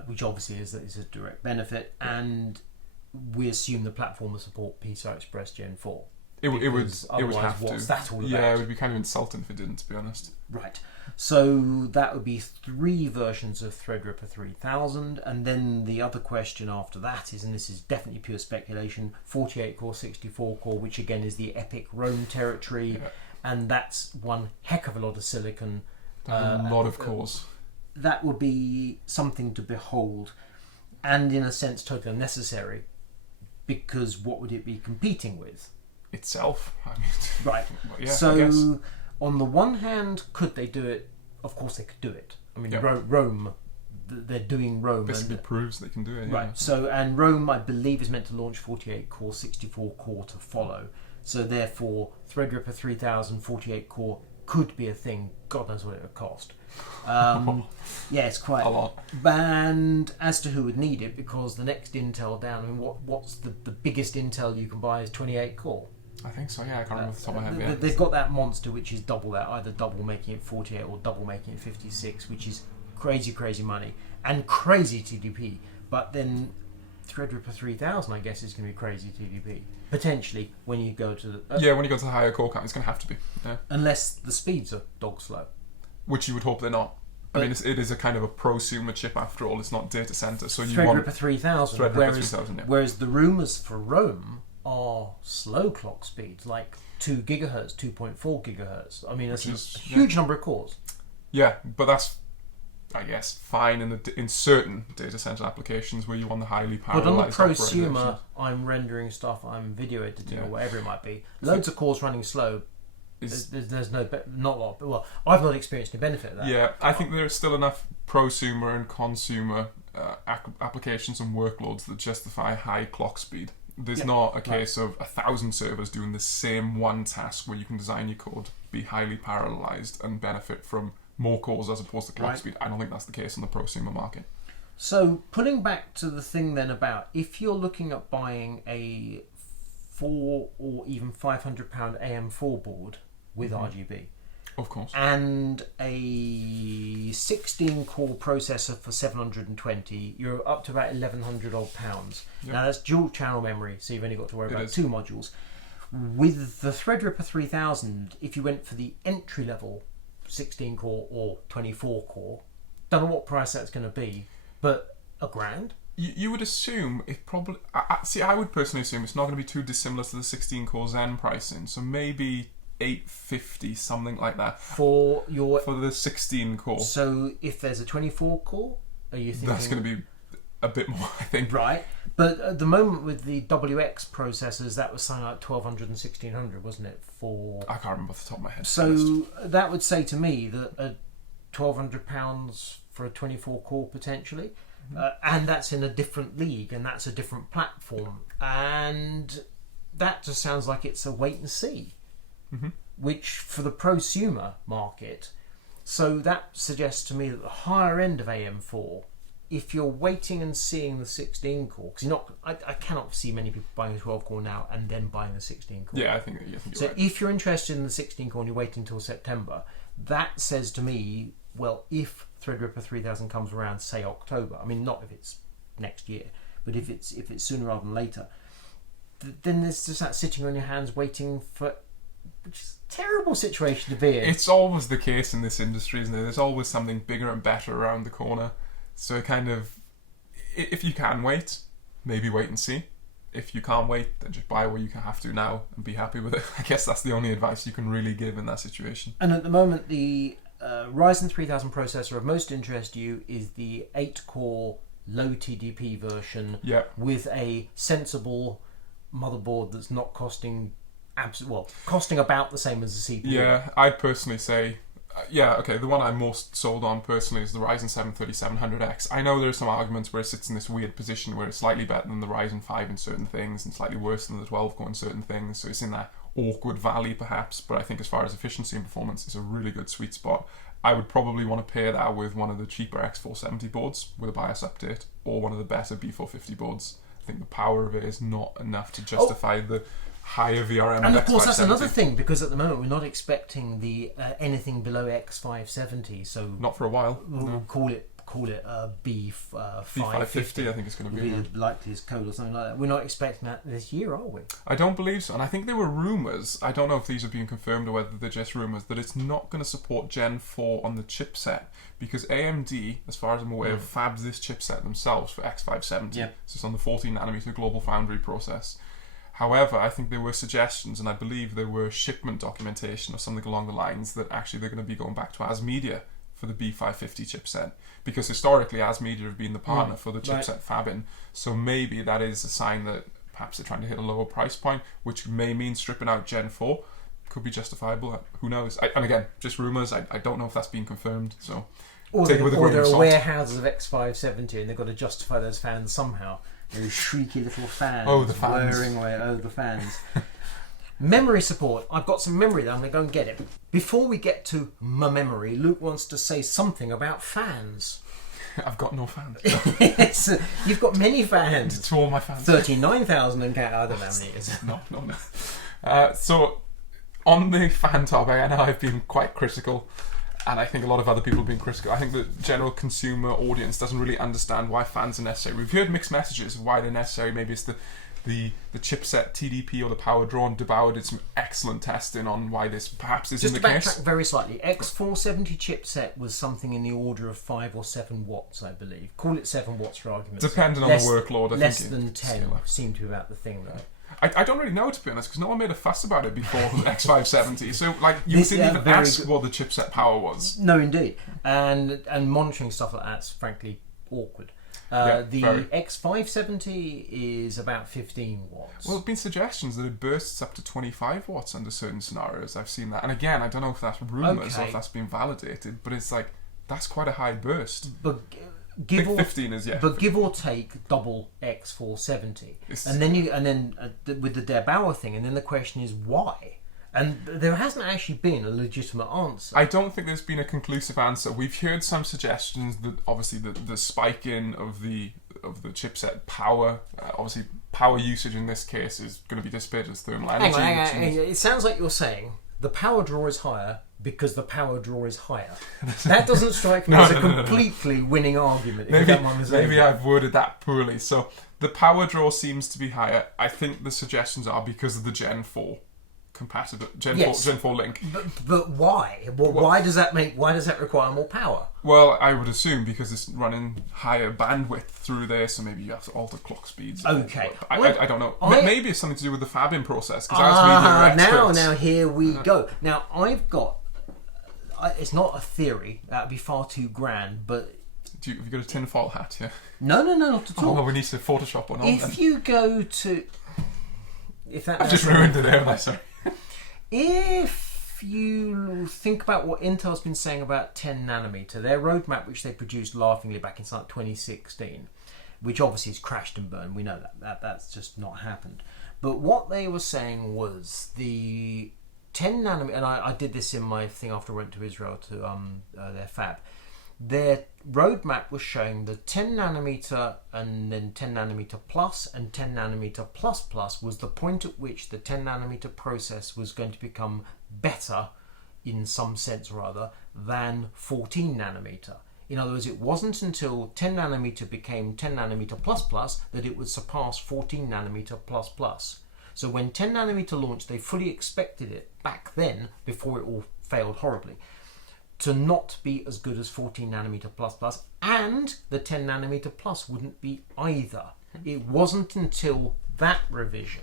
which obviously is a direct benefit. And we assume the platform will support PCI Express Gen 4. It would Because have otherwise, to. what's that all about? Yeah, it would be kind of insulting if it didn't, to be honest. Right. So that would be 3 versions of Threadripper 3000, and then the other question after that is, and this is definitely pure speculation, 48-core, 64-core, which again is the epic Rome territory, Yeah. and that's one heck of a lot of silicon. A lot of cores. That would be something to behold, and in a sense totally unnecessary, because what would it be competing with? Itself. I mean, Right. well, yeah, I guess. So, on the one hand, could they do it? Of course they could do it. I mean, Yeah. Rome, they're doing Rome. Basically And, proves they can do it. Yeah. right. So, and Rome, I believe, is meant to launch 48-core, 64-core to follow. So, therefore, Threadripper 3000, 48-core could be a thing. God knows what it would cost. Yeah, it's quite A lot. And as to who would need it, because the next Intel down, I mean, what's the biggest Intel you can buy is 28-core. I think so, yeah. I can't remember off the top of my head. Yeah. They've got that monster which is double that, either double making it 48 or double making it 56, which is crazy money and crazy TDP. But then Threadripper 3000, I guess, is going to be crazy TDP potentially when you go to the Yeah, when you go to the higher core count, it's going to have to be. Yeah. unless the speeds are dog slow. Which you would hope they're not. I But- mean, it is a kind of a prosumer chip after all. It's not data center, so you Threadripper want 3000, Threadripper whereas 3000, yeah. whereas the rumours for Rome are slow clock speeds, like 2 gigahertz, 2.4 gigahertz. I mean, it's Which a is- huge number of cores. Yeah, but that's, I guess, fine in certain data center applications where you want the highly parallelized. But on the operations. prosumer, I'm rendering stuff, I'm video editing, Yeah. or whatever it might be. Loads of cores running slow. Is- There's no not a lot. Well, I've not experienced the benefit of that. Yeah, I think there's still enough prosumer and consumer applications and workloads that justify high clock speed. There's Yeah, not a case of 1,000 servers doing the same one task where you can design your code, be highly parallelized, and benefit from more cores as opposed to clock Right. speed. I don't think that's the case in the prosumer market. So pulling back to the thing then about if you're looking at buying a £400 or even £500 AM4 board with RGB Of course. and a 16-core processor for 720, you're up to about 1,100 odd pounds. Yep. Now that's dual channel memory, so you've only got to worry It about is. 2 modules. With the Threadripper 3000, if you went for the entry level 16-core or 24-core, don't know what price that's going to be, but £1,000. You would assume it probably... I would personally assume it's not going to be too dissimilar to the 16-core Zen pricing, so maybe $850, something like that, For your... for the 16-core. So if there's a 24-core, are you thinking... That's going to be a bit more, I think. Right, but at the moment with the WX processors, that was something like 1,200 and 1,600, wasn't it? For I can't remember off the top of my head. to be honest. so that would say to me that £1,200 for a 24-core potentially, and that's in a different league, and that's a different platform, and that just sounds like it's a wait and see, which for the prosumer market. So that suggests to me that the higher end of AM4, if you're waiting and seeing the 16-core, because you're not, I cannot see many people buying a 12-core now and then buying the 16-core. Yeah, I think you're So right. if you're interested in the 16-core and you're waiting until September, that says to me, well, if Threadripper 3000 comes around, say October, I mean, not if it's next year, but if it's sooner rather than later, then there's just that sitting on your hands waiting for, which is a terrible situation to be in. It's always the case in this industry, isn't it? There's always something bigger and better around the corner. So kind of, if you can wait, maybe wait and see. If you can't wait, then just buy what you have to now and be happy with it. I guess that's the only advice you can really give in that situation. And at the moment, the Ryzen 3000 processor of most interest to you is the 8-core low TDP version with a sensible motherboard that's not costing costing about the same as the CPU. Yeah, I'd personally say, the one I'm most sold on personally is the Ryzen 7 3700X. I know there are some arguments where it sits in this weird position where it's slightly better than the Ryzen 5 in certain things and slightly worse than the 12-core in certain things, so it's in that awkward valley perhaps, but I think as far as efficiency and performance, it's a really good sweet spot. I would probably want to pair that with one of the cheaper X470 boards with a BIOS update, or one of the better B450 boards. I think the power of it is not enough to justify the higher VRM. And of course, that's another thing, because at the moment we're not expecting the anything below X570, so not for a while. We'll call it B550. I think it's going to be likely as code or something like that. We're not expecting that this year, are we? I don't believe so, and I think there were rumours, I don't know if these are being confirmed or whether they're just rumours, that it's not going to support Gen 4 on the chipset, because AMD, as far as I'm aware, fabs this chipset themselves for X570. So it's on the 14nm Global Foundry process. However, I think there were suggestions, and I believe there were shipment documentation or something along the lines that actually they're going to be going back to ASMedia for the B550 chipset, because historically ASMedia have been the partner for the chipset fabbing. So maybe that is a sign that perhaps they're trying to hit a lower price point, which may mean stripping out Gen 4. Could be justifiable. Who knows? And again, just rumours. I don't know if that's been confirmed. So take it with a grain there of are salt. warehouses of X570 and they've got to justify those fans somehow. Those shrieky little fans. Oh, the fans. Whirring away. Oh, the fans. Memory support. I've got some memory there. I'm going to go and get it. Before we get to my memory, Luke wants to say something about fans. I've got no fans. Yes, you've got many fans. To all my fans. 39,000 and count. I don't know how many it is. No. So, on the fan topic, I know I've been quite critical, and I think a lot of other people have been critical. I think the general consumer audience doesn't really understand why fans are necessary. We've heard mixed messages of why they're necessary. Maybe it's the chipset TDP or the power draw, and Devoured did some excellent testing on why this perhaps isn't the case. Just to backtrack very slightly, X470 chipset was something in the order of 5 or 7 watts, I believe. Call it 7 watts for argument's sake. Depending on the workload, I less think. Less than 10 seemed to be about the thing, though. I don't really know, to be honest, because no one made a fuss about it before the X570. So, you didn't even ask what the chipset power was. No, indeed. And monitoring stuff like that's frankly awkward. The X570 is about 15 watts. Well, there have been suggestions that it bursts up to 25 watts under certain scenarios. I've seen that. And again, I don't know if that's rumours or if that's been validated, but it's like, that's quite a high burst. But I think 15 is, But give or take double X470. And then with the Debauer thing, and then the question is why? And there hasn't actually been a legitimate answer. I don't think there's been a conclusive answer. We've heard some suggestions that obviously the spike in of the chipset power, obviously power usage in this case is going to be dissipated as thermal energy. Hang on. It sounds like you're saying the power draw is higher because the power draw is higher. That doesn't strike me as a completely winning argument. Maybe I've worded that poorly. So the power draw seems to be higher. I think the suggestions are because of the Gen 4 compatible Gen 4 link. But why? Why does that require more power? Well, I would assume because it's running higher bandwidth through there, so maybe you have to alter clock speeds. Okay. I don't know. Maybe it's something to do with the fabbing process. Now here we go. Now I've got. It's not a theory. That'd be far too grand. But have you got a tinfoil hat? Yeah. No, not at all. Oh, well, we need to Photoshop one on. If you go to, I've just ruined it there, haven't I? Sorry. If you think about what Intel's been saying about 10 nanometer, their roadmap, which they produced laughingly back in 2016, which obviously has crashed and burned, we know that's just not happened. But what they were saying was the 10 nanometer, and I did this in my thing after I went to Israel to their fab. Their roadmap was showing the 10 nanometer and then 10 nanometer plus and 10 nanometer plus plus was the point at which the 10 nanometer process was going to become better in some sense or other than 14 nanometer. In other words, it wasn't until 10 nanometer became 10 nanometer plus plus that it would surpass 14 nanometer plus plus. So when 10 nanometer launched, they fully expected it back then before it all failed horribly. to not be as good as 14 nanometer plus, and the 10 nanometer plus wouldn't be either. It wasn't until that revision.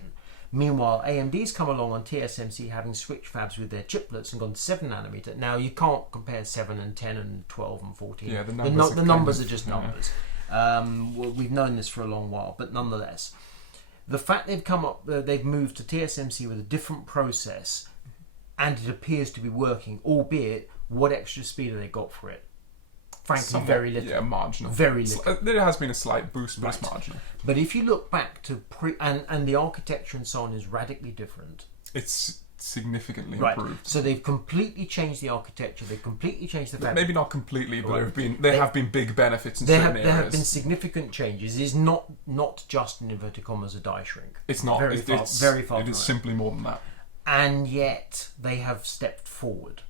Meanwhile, AMD's come along on TSMC having switched fabs with their chiplets and gone to 7 nanometer. Now, you can't compare 7 and 10 and 12 and 14. Yeah, the numbers are just numbers. Well, we've known this for a long while, but nonetheless, the fact they've moved to TSMC with a different process, and it appears to be working, albeit what extra speed have they got for it? Frankly, Somewhat, very little. Yeah, marginal. Very little. There has been a slight boost, but Right. it's marginal. But if you look back to and the architecture and so on is radically different. It's significantly Right. improved. So they've completely changed the architecture. They've completely changed the fabric. Maybe not completely, but Right. there have been big benefits in There certain have areas. been significant changes. It's not just in inverted commas a die shrink. It's not. Very It's far It from is it. simply more than that. And yet they have stepped forward.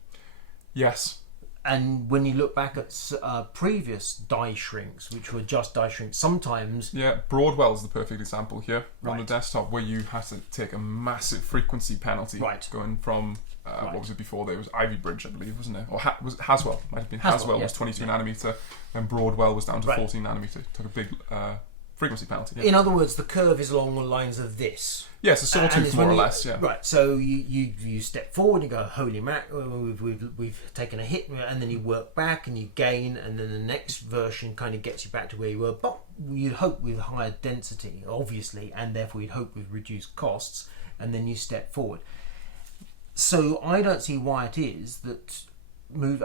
Yes. And when you look back at previous die shrinks, which were just die shrinks, sometimes Yeah, Broadwell's the perfect example here on the Right. desktop, where you had to take a massive frequency penalty, Right. going from what was it before? There was Ivy Bridge, I believe, wasn't it? Or was it Haswell? Might have been Haswell, Haswell was yeah. 22 nanometer, and Broadwell was down to Right. 14 nanometer. Took a big frequency penalty. Yeah. in other words, the curve is along the lines of this. Yes, a And sawtooth it's more when or you- less. Yeah. Right. So you step forward and you go, holy mac, we've taken a hit, and then you work back and you gain, and then the next version kind of gets you back to where you were. But you'd hope with higher density, obviously, and therefore you'd hope with reduced costs, and then you step forward. So I don't see why it is that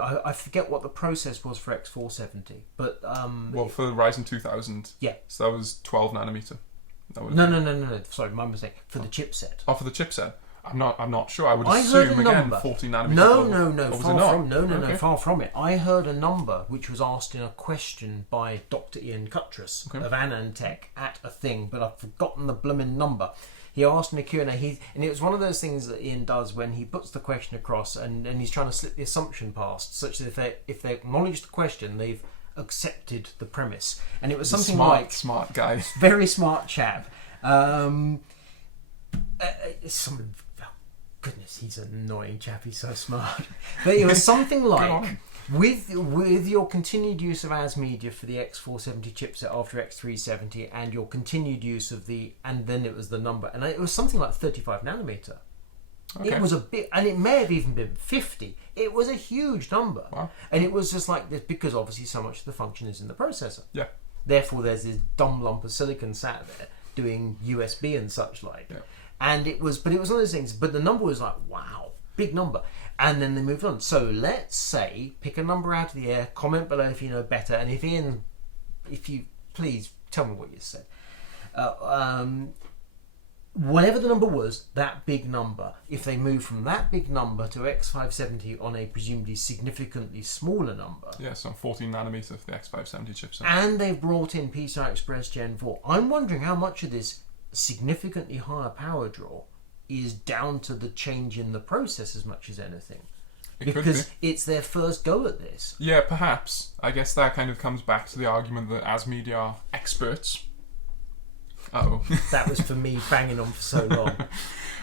I forget what the process was for X470, but Well, for the Ryzen 2000, yeah. so that was 12 nanometer. That would No. have been- Sorry, my mistake. For the chipset. Oh, for the chipset. I'm not sure. I would I heard assume a again number. 14 nanometer. No, Or was it far not? from no, Okay. far from it. I heard a number which was asked in a question by Dr. Ian Cuttress of Anantech at a thing, but I've forgotten the blooming number. He asked me a Q&A, and it was one of those things that Ian does when he puts the question across and he's trying to slip the assumption past, such that if they acknowledge the question, they've accepted the premise. And it was something Smart guy. very smart chap. Goodness, he's an annoying chap. He's so smart. But it was something like, with your continued use of AS Media for the X470 chipset after X370, and your continued use of and then it was the number, and it was something like 35 nanometer. Okay. It was a bit, and it may have even been 50. It was a huge number. Wow. And it was just like this, because obviously so much of the function is in the processor. Yeah. Therefore, there's this dumb lump of silicon sat there doing USB and such like. Yeah. And it was one of those things, but the number was like, wow, big number. And then they moved on. So let's say, pick a number out of the air, comment below if you know better, and if you please tell me what you said. Whatever the number was, that big number, if they move from that big number to X570 on a presumably significantly smaller number, Yeah, so 14 nanometer for the X570 chipset. and they've brought in PCI Express Gen 4, I'm wondering how much of this significantly higher power draw is down to the change in the process as much as anything. It could Because be. it's their first go at this. Yeah, perhaps. I guess that kind of comes back to the argument that AS Media are experts. Uh-oh. That was for me banging on for so long.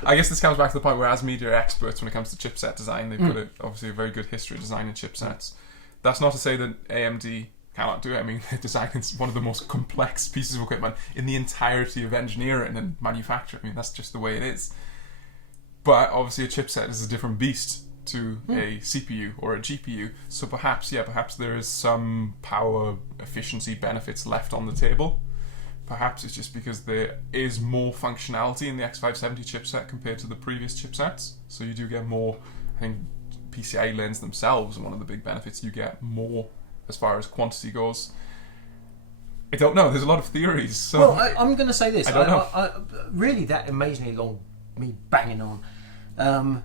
I guess this comes back to the point where AS Media are experts when it comes to chipset design. They've got obviously a very good history of designing chipsets. That's not to say that AMD cannot do it. I mean, they're designing one of the most complex pieces of equipment in the entirety of engineering and manufacturing. I mean, that's just the way it is. But obviously a chipset is a different beast to a CPU or a GPU. So perhaps there is some power efficiency benefits left on the table. Perhaps it's just because there is more functionality in the X570 chipset compared to the previous chipsets. So you do get more, I think PCIe lanes themselves are one of the big benefits. You get more as far as quantity goes. I don't know. There's a lot of theories. So Well, I'm going to say this. I don't know. Really, that amazingly long me banging on.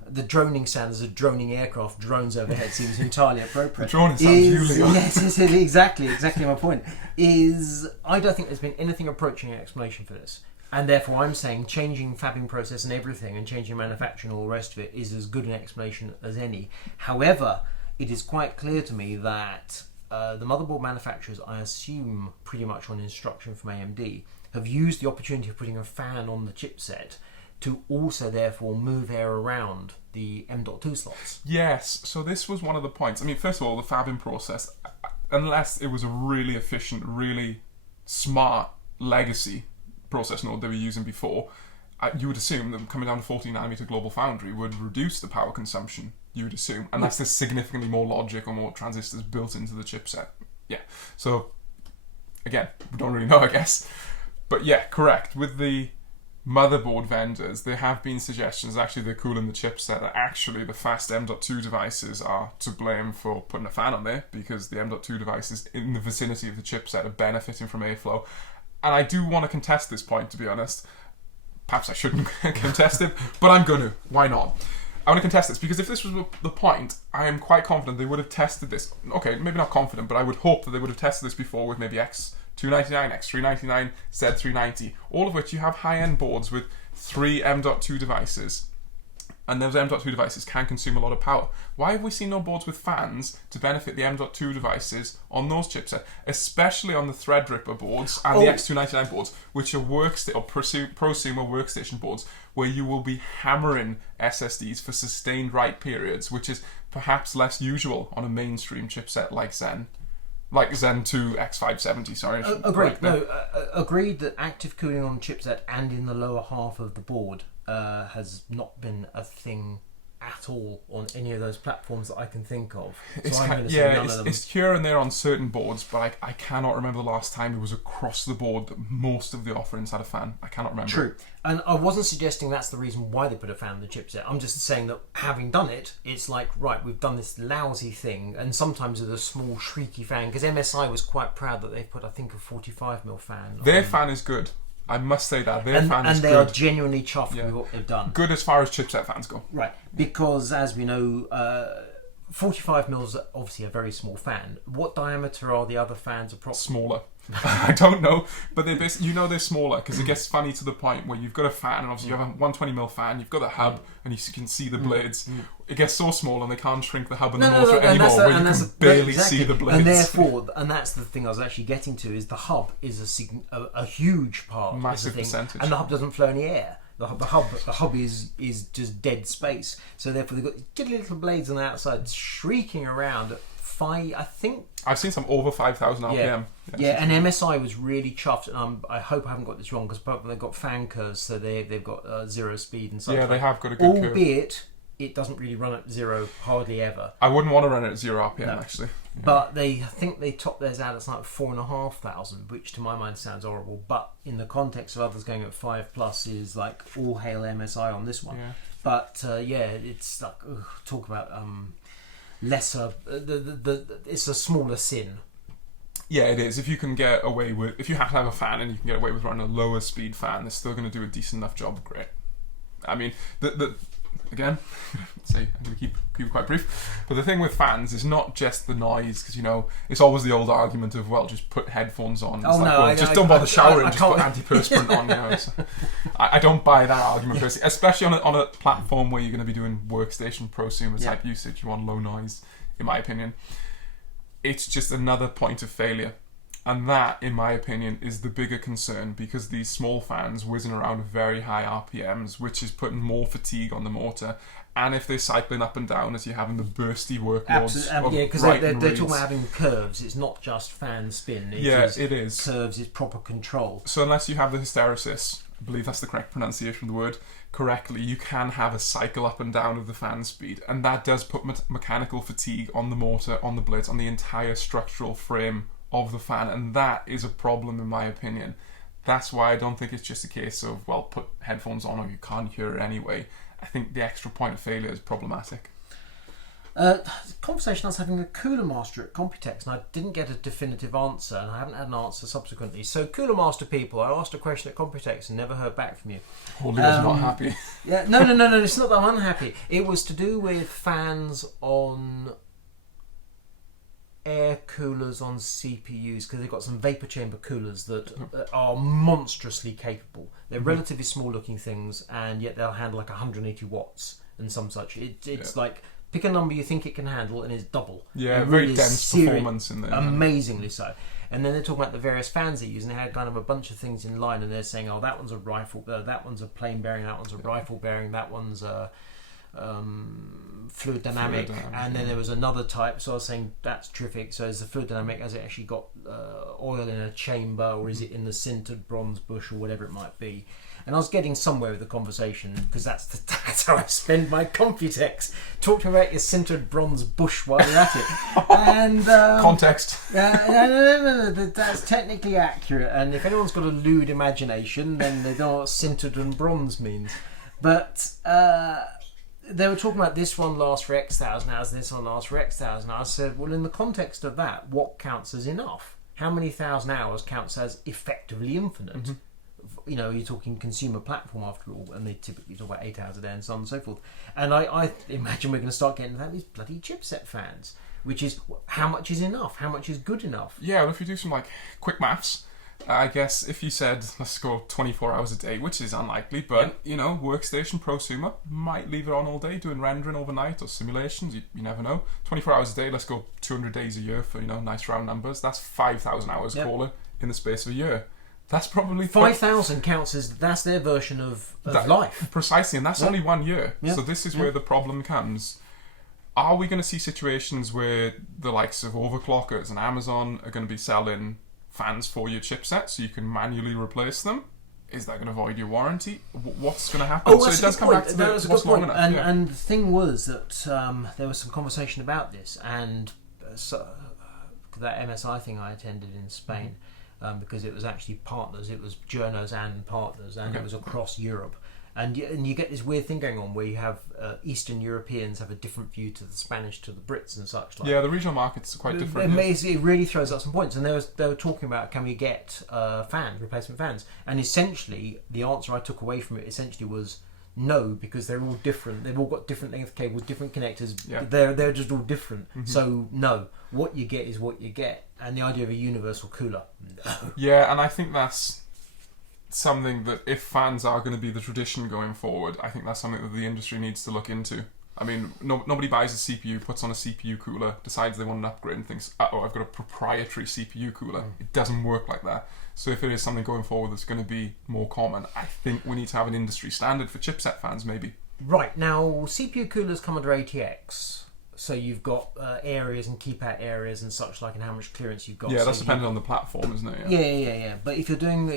The droning sounds of droning aircraft, drones overhead seems entirely appropriate. The droning sounds Julio. Yes, exactly my point. I don't think there's been anything approaching an explanation for this. And therefore I'm saying changing fabbing process and everything and changing manufacturing and all the rest of it is as good an explanation as any. However, it is quite clear to me that the motherboard manufacturers, I assume pretty much on instruction from AMD, have used the opportunity of putting a fan on the chipset to also therefore move air around the M.2 slots. Yes, so this was one of the points. I mean, first of all, the fabbing process, unless it was a really efficient, really smart legacy process node they were using before, you would assume that coming down to 14nm Global Foundry would reduce the power consumption, you would assume, unless there's significantly more logic or more transistors built into the chipset. Yeah, so again, we don't really know, I guess. But yeah, correct. With the motherboard vendors, there have been suggestions, actually they're cooling the chipset, that actually the fast M.2 devices are to blame for putting a fan on there, because the M.2 devices in the vicinity of the chipset are benefiting from airflow. And I do want to contest this point, to be honest. Perhaps I shouldn't contest it, but I'm going to. Why not? I want to contest this, because if this was the point, I am quite confident they would have tested this. Okay, maybe not confident, but I would hope that they would have tested this before with maybe X299, X399, Z390, all of which you have high-end boards with 3 M.2 devices, and those M.2 devices can consume a lot of power. Why have we seen no boards with fans to benefit the M.2 devices on those chipsets, especially on the Threadripper boards and the X299 boards, which are prosumer workstation boards, where you will be hammering SSDs for sustained write periods, which is perhaps less usual on a mainstream chipset like Zen. Like Zen 2 X570, sorry. Agreed. Agreed that active cooling on chipset and in the lower half of the board has not been a thing at all on any of those platforms that I can think of. So I'm going to say none of them. It's here and there on certain boards, but I cannot remember the last time it was across the board that most of the offerings had a fan. I cannot remember. True. And I wasn't suggesting that's the reason why they put a fan in the chipset. I'm just saying that having done it, it's like, right, we've done this lousy thing, and sometimes with a small shrieky fan, because MSI was quite proud that they put, I think, a 45mm fan. Their fan is good. I must say that. Their fan is good. And they are genuinely chuffed with what they've done. Good as far as chipset fans go. Right. Because, as we know, 45mm is obviously a very small fan. What diameter are the other fans approximately? Smaller. I don't know, but they're they're smaller, because it gets funny to the point where you've got a fan, and obviously you have a 120mm fan, you've got the hub, and you can see the blades. It gets so small, and they can't shrink the hub and the motor anymore, where you can barely see the blades. And therefore, and that's the thing I was actually getting to, is the hub is a huge part, massive percentage, and the hub doesn't flow any air. The hub is just dead space. So therefore, they've got diddly little blades on the outside shrieking around. I think I've seen some over 5,000 RPM. Yeah, and MSI was really chuffed, and I hope I haven't got this wrong, because they've got fan curves, so they've got 0 speed and stuff. Yeah, they have got a good curve. Albeit, it doesn't really run at 0 hardly ever. I wouldn't want to run it at 0 RPM, actually. Yeah. But I think they top theirs out at like 4,500, which to my mind sounds horrible. But in the context of others going at 5+ is like all hail MSI on this one. Yeah. But it's like talk about lesser. It's a smaller sin. Yeah, it is. If you can get away with, if you have to have a fan and you can get away with running a lower speed fan, they're still going to do a decent enough job. Great. I mean, again, I'm going to keep it quite brief. But the thing with fans is not just the noise, because it's always the old argument of, well, just put headphones on. Don't bother showering, just put antiperspirant on. So I don't buy that argument personally, especially on a platform where you're going to be doing workstation prosumer type usage. You want low noise, in my opinion. It's just another point of failure. And that, in my opinion, is the bigger concern, because these small fans whizzing around with very high RPMs, which is putting more fatigue on the motor. And if they're cycling up and down as you're having the bursty workloads. Absolutely, because they're talking about having curves. It's not just fan spin. It is. Curves, it's proper control. So unless you have the hysteresis, I believe that's the correct pronunciation of the word, correctly, you can have a cycle up and down of the fan speed. And that does put mechanical fatigue on the motor, on the blades, on the entire structural frame of the fan, and that is a problem in my opinion. That's why I don't think it's just a case of, well, put headphones on or you can't hear it anyway. I think the extra point of failure is problematic. Conversation I was having with Cooler Master at Computex, and I didn't get a definitive answer, and I haven't had an answer subsequently. So Cooler Master people, I asked a question at Computex and never heard back from you. Leo's not happy. Yeah, no, it's not that I'm unhappy. It was to do with fans on air coolers on CPUs, because they've got some vapor chamber coolers that are monstrously capable. They're relatively small looking things, and yet they'll handle like 180 watts and some such. It's like, pick a number you think it can handle and it's double. Yeah, very dense performance in there. Amazingly so. And then they're talking about the various fans they use, and they had kind of a bunch of things in line, and they're saying, oh, that one's a rifle, that one's a plain bearing, that one's a rifle bearing, that one's a fluid dynamic, and then there was another type. So I was saying that's terrific. So is the fluid dynamic, has it actually got oil in a chamber, or is it in the sintered bronze bush, or whatever it might be? And I was getting somewhere with the conversation, because that's how I spend my Computex. Talk to me about your sintered bronze bush while you're at it. And context. No, that's technically accurate. And if anyone's got a lewd imagination, then they know what sintered and bronze means. But they were talking about this one lasts for X thousand hours, this one lasts for X thousand hours. I said, well, in the context of that, what counts as enough? How many thousand hours counts as effectively infinite? Mm-hmm. You know, you're talking consumer platform after all, and they typically talk about 8 hours a day and so on and so forth. And I imagine we're going to start getting that these bloody chipset fans, which is how much is enough, how much is good enough. Yeah, well, if you do some like quick maths, I guess if you said let's go 24 hours a day, which is unlikely, but you know, workstation prosumer might leave it on all day doing rendering overnight or simulations. You never know. 24 hours a day. Let's go 200 days a year for nice round numbers. That's 5,000 hours call it in the space of a year. That's probably 5,000 counts as that's their version of life. Precisely, and that's only 1 year. So this is where the problem comes. Are we going to see situations where the likes of overclockers and Amazon are going to be selling fans for your chipset so you can manually replace them? Is that going to void your warranty? What's going to happen? So it does come back to what's long enough. And the thing was that there was some conversation about this, and that MSI thing I attended in Spain. Because it was actually partners, it was journos and partners, and it was across Europe. And you get this weird thing going on where you have Eastern Europeans have a different view to the Spanish, to the Brits and such. Like. Yeah, the regional markets are quite different. It really throws up some points. And they were talking about, can we get replacement fans? And essentially, the answer I took away from it essentially was no, because they're all different. They've all got different length cables, different connectors. Yeah. They're just all different. Mm-hmm. So no, what you get is what you get. And the idea of a universal cooler, no. Yeah, and I think that's something that if fans are going to be the tradition going forward, I think that's something that the industry needs to look into. I mean, nobody buys a CPU, puts on a CPU cooler, decides they want an upgrade and thinks, oh, I've got a proprietary CPU cooler. It doesn't work like that. So if it is something going forward that's going to be more common, I think we need to have an industry standard for chipset fans, maybe. Right, now CPU coolers come under ATX. So you've got areas and keep out areas and such like, and how much clearance you've got. Yeah, that's dependent on the platform, isn't it? Yeah. But if you're doing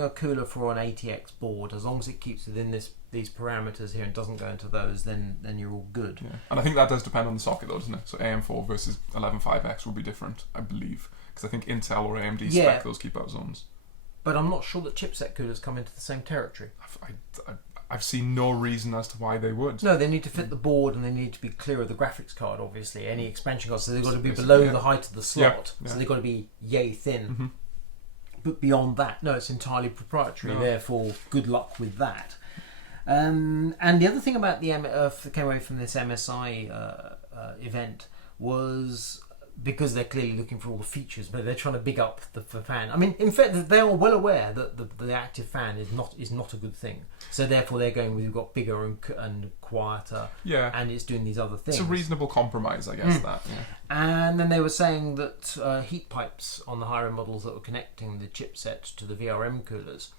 a cooler for an ATX board, as long as it keeps within these parameters here and doesn't go into those, then you're all good. Yeah. And I think that does depend on the socket, though, doesn't it? So AM4 versus 11.5X will be different, I believe, because I think Intel or AMD spec those keep out zones. But I'm not sure that chipset coolers come into the same territory. I've seen no reason as to why they would. No, they need to fit the board and they need to be clear of the graphics card, obviously. Any expansion cards, so they've got to be below the height of the slot. Yeah. So they've got to be yay thin. Mm-hmm. But beyond that, no, it's entirely proprietary. Therefore, good luck with that. And the other thing about that came away from this MSI event was, because they're clearly looking for all the features, but they're trying to big up the fan. I mean, in fact, they are well aware that the active fan is not a good thing. So therefore, they're going with, you've got bigger and quieter, and it's doing these other things. It's a reasonable compromise, I guess. That. Yeah. And then they were saying that heat pipes on the higher end models that were connecting the chipset to the VRM coolers,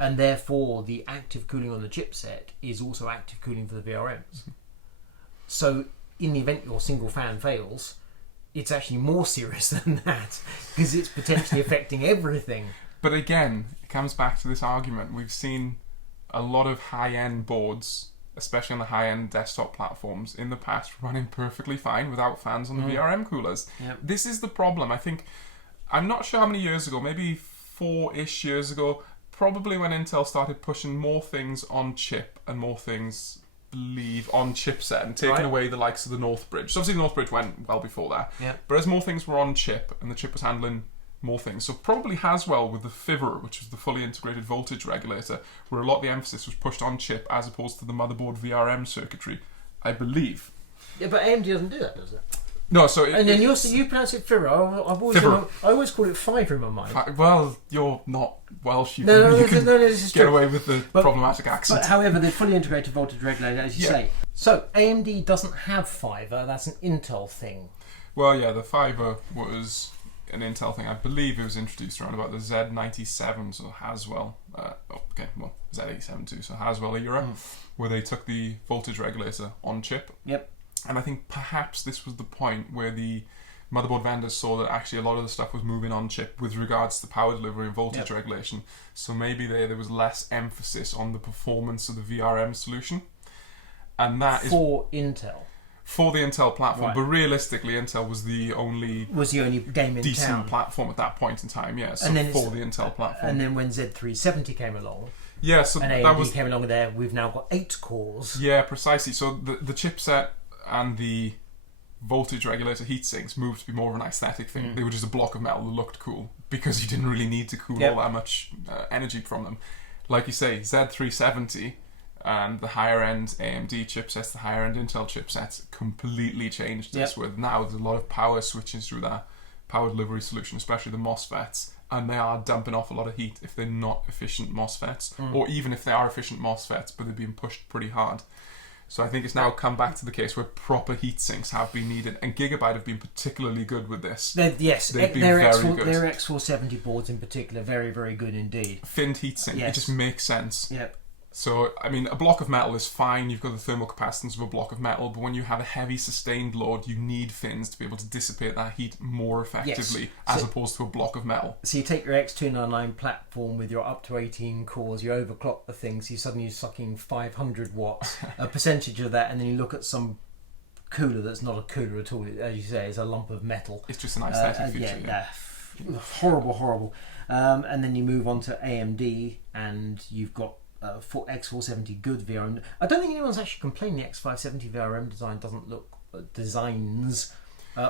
and therefore the active cooling on the chipset is also active cooling for the VRMs. So in the event your single fan fails, it's actually more serious than that, because it's potentially affecting everything. But again, it comes back to this argument. We've seen a lot of high-end boards, especially on the high-end desktop platforms, in the past running perfectly fine without fans on the VRM coolers. Yep. This is the problem. I'm not sure how many years ago, maybe 4-ish years ago, probably when Intel started pushing more things on chip and more things on chipset and taking away the likes of the North Bridge. So obviously the North Bridge went well before that. Yeah. But as more things were on chip and the chip was handling more things. So probably Haswell with the FIVR, which was the fully integrated voltage regulator, where a lot of the emphasis was pushed on chip as opposed to the motherboard VRM circuitry, I believe. Yeah, but AMD doesn't do that, does it? No, so... And then you pronounce it FIVR. I always call it fibre in my mind. Well, you're not Welsh. You can get away with the problematic accent. But however, the fully integrated voltage regulator, as you say. So, AMD doesn't have fibre. That's an Intel thing. Well, yeah, the fibre was an Intel thing. I believe it was introduced around about the Z97, so Haswell, Z87 too, so Haswell era, where they took the voltage regulator on chip. Yep. And I think perhaps this was the point where the motherboard vendors saw that actually a lot of the stuff was moving on chip with regards to power delivery and voltage regulation. So maybe there was less emphasis on the performance of the VRM solution. And that for Intel. For the Intel platform, Right. but realistically, Intel was the only game in decent town. platform at that point in time. Yeah, so And then for the Intel platform. And then when Z370 came along, yeah, so and that AMD was came along there, we've now got 8 cores. yeah, precisely. So the chipset and the voltage regulator heat sinks moved to be more of an aesthetic thing. They were just a block of metal that looked cool because you didn't really need to cool all that much energy from them. Like you say, Z370 and the higher end AMD chipsets, the higher end Intel chipsets completely changed this. With now there's a lot of power switching through that power delivery solution, especially the MOSFETs, and they are dumping off a lot of heat if they're not efficient MOSFETs, or even if they are efficient MOSFETs but they're being pushed pretty hard. So I think it's now come back to the case where proper heat sinks have been needed, and Gigabyte have been particularly good with this. They've been very good. good. Their X470 boards in particular, very, very good indeed. Finned heatsink, it just makes sense. Yep. So, I mean, a block of metal is fine, you've got the thermal capacitance of a block of metal, but when you have a heavy sustained load, you need fins to be able to dissipate that heat more effectively, as opposed to a block of metal. So you take your X299 platform with your up to 18 cores, you overclock the thing, so you're sucking 500 watts, a percentage of that, and then you look at some cooler that's not a cooler at all, as you say, it's a lump of metal. It's just an aesthetic feature. Horrible. And then you move on to AMD, and you've got for X470 good VRM. I don't think anyone's actually complaining the X570 VRM designs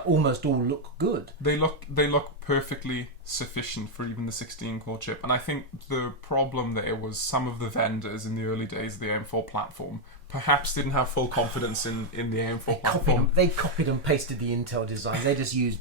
almost all look good. They look perfectly sufficient for even the 16-core chip, and I think the problem there was some of the vendors in the early days of the AM4 platform perhaps didn't have full confidence in the AM4 platform. They copied and pasted the Intel design. They just used.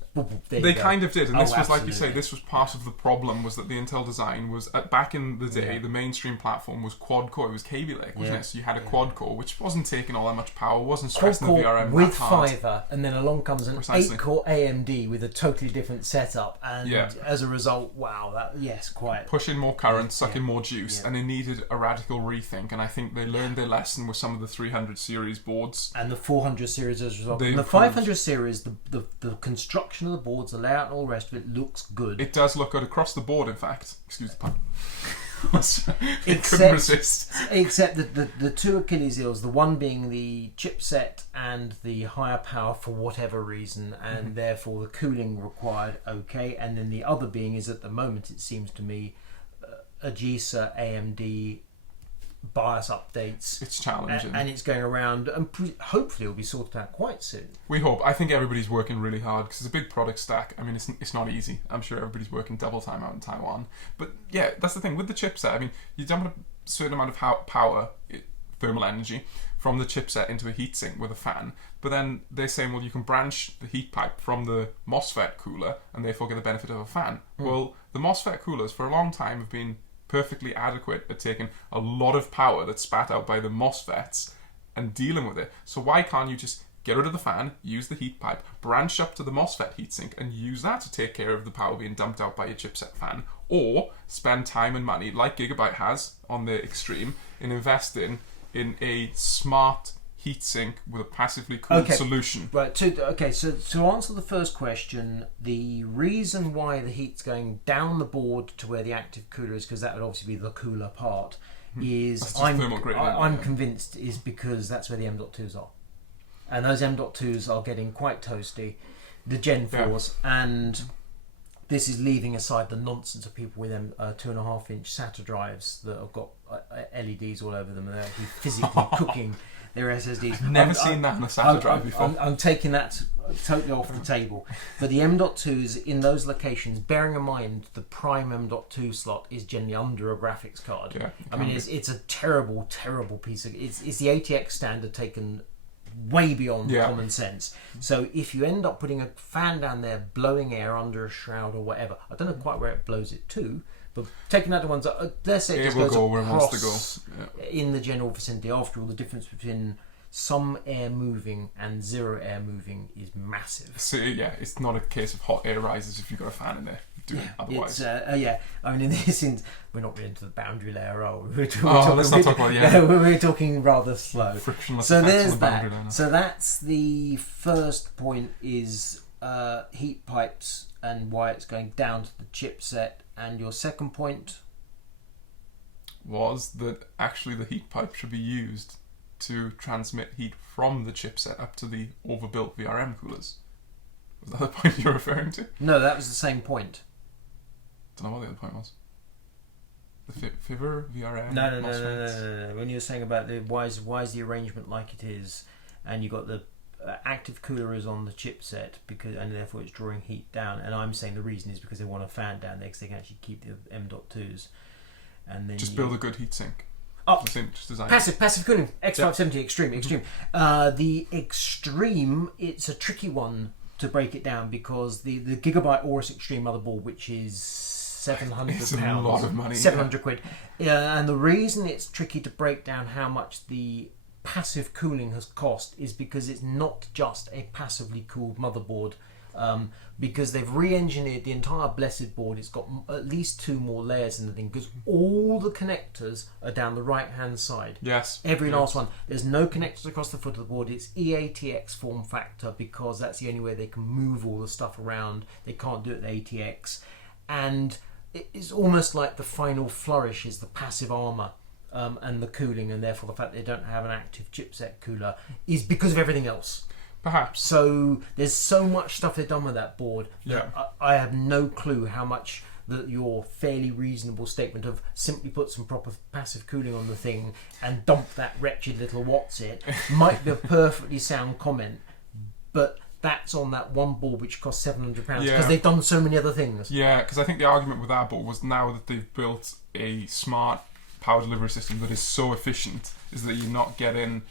They kind of did, and this was absolutely. like you say. This was part of the problem, was that the Intel design was back in the day. The mainstream platform was quad core. It was Kaby Lake, wasn't it? So you had a quad core, which wasn't taking all that much power, wasn't stressing the VRM with that hard. fiber, and then along comes an 8-core AMD with a totally different setup, and as a result, quite pushing more current, sucking more juice, and they needed a radical rethink. And I think they learned their lesson with some of the 300 series boards and the 400 series as a result. The 500 series, the construction of the boards, the layout, and all the rest of it looks good. It does look good across the board. In fact, excuse the pun. Couldn't resist. Except the two Achilles heels, the one being the chipset and the higher power for whatever reason, and therefore the cooling required, and then the other being is at the moment, it seems to me, AGESA, AMD BIOS updates. It's challenging, and it's going around, and hopefully it'll be sorted out quite soon. We hope. I think everybody's working really hard because it's a big product stack. I mean, it's not easy. I'm sure everybody's working double time out in Taiwan. But yeah, that's the thing with the chipset. I mean, you dump a certain amount of power, thermal energy, from the chipset into a heatsink with a fan. But then they're saying, well, you can branch the heat pipe from the MOSFET cooler and therefore get the benefit of a fan. Well, the MOSFET coolers for a long time have been perfectly adequate at taking a lot of power that's spat out by the MOSFETs and dealing with it. So why can't you just get rid of the fan, use the heat pipe, branch up to the MOSFET heatsink and use that to take care of the power being dumped out by your chipset fan, or spend time and money like Gigabyte has on the Xtreme in investing in a smart heatsink with a passively cooled solution. Right. So to answer the first question, the reason why the heat's going down the board to where the active cooler is, because that would obviously be the cooler part, is I'm convinced is because that's where the M.2s are, and those M.2s are getting quite toasty, the Gen 4s, and this is leaving aside the nonsense of people with 2.5-inch SATA drives that have got LEDs all over them and they're actually physically cooking their SSDs. I've never seen that on a SATA drive before. I'm taking that totally off the table. But the M.2s in those locations, bearing in mind the prime M.2 slot is generally under a graphics card. Yeah, I mean, it's a terrible, terrible piece of... It's the ATX standard taken way beyond common sense. So if you end up putting a fan down there blowing air under a shroud or whatever, I don't know quite where it blows it to, but taking that to one side, let's say it just goes where it wants to across go. in the general vicinity. After all, the difference between some air moving and zero air moving is massive. So yeah, it's not a case of hot air rises if you've got a fan in there. Otherwise. Yeah, I mean, in this instance, we're not really into the boundary layer, are we? Let's not talk about we're talking rather slow. Frictionless. So effects there's on the boundary layer. So that's the first point, is heat pipes and why it's going down to the chipset. And your second point was that actually the heat pipe should be used to transmit heat from the chipset up to the overbuilt VRM coolers. Was that the point you're referring to? No, that was the same point. Don't know what the other point was. The Fiver VRM. No. When you're saying about the why is the arrangement like it is, and you got the active cooler is on the chipset and therefore it's drawing heat down. And I'm saying the reason is because they want a fan down there because they can actually keep the M.2s. And then just build a good heatsink. Oh, just design passive cooling X570 Extreme. The Extreme, it's a tricky one to break it down because the Gigabyte Aorus Xtreme motherboard, which is £700, it's a lot of money, 700 quid. And the reason it's tricky to break down how much the passive cooling has cost is because it's not just a passively cooled motherboard. Because they've re-engineered the entire blessed board. It's got at least 2 more layers in the thing because all the connectors are down the right hand side. Yes. Every last one. There's no connectors across the foot of the board. It's EATX form factor because that's the only way they can move all the stuff around. They can't do it with ATX. And it's almost like the final flourish is the passive armour. And the cooling, and therefore the fact they don't have an active chipset cooler is because of everything else. Perhaps. So there's so much stuff they've done with that board that I have no clue how much that your fairly reasonable statement of simply put some proper passive cooling on the thing and dump that wretched little what's it might be a perfectly sound comment, but that's on that one board which costs £700 because they've done so many other things. Yeah, because I think the argument with that board was now that they've built a smart power delivery system that is so efficient is that you're not getting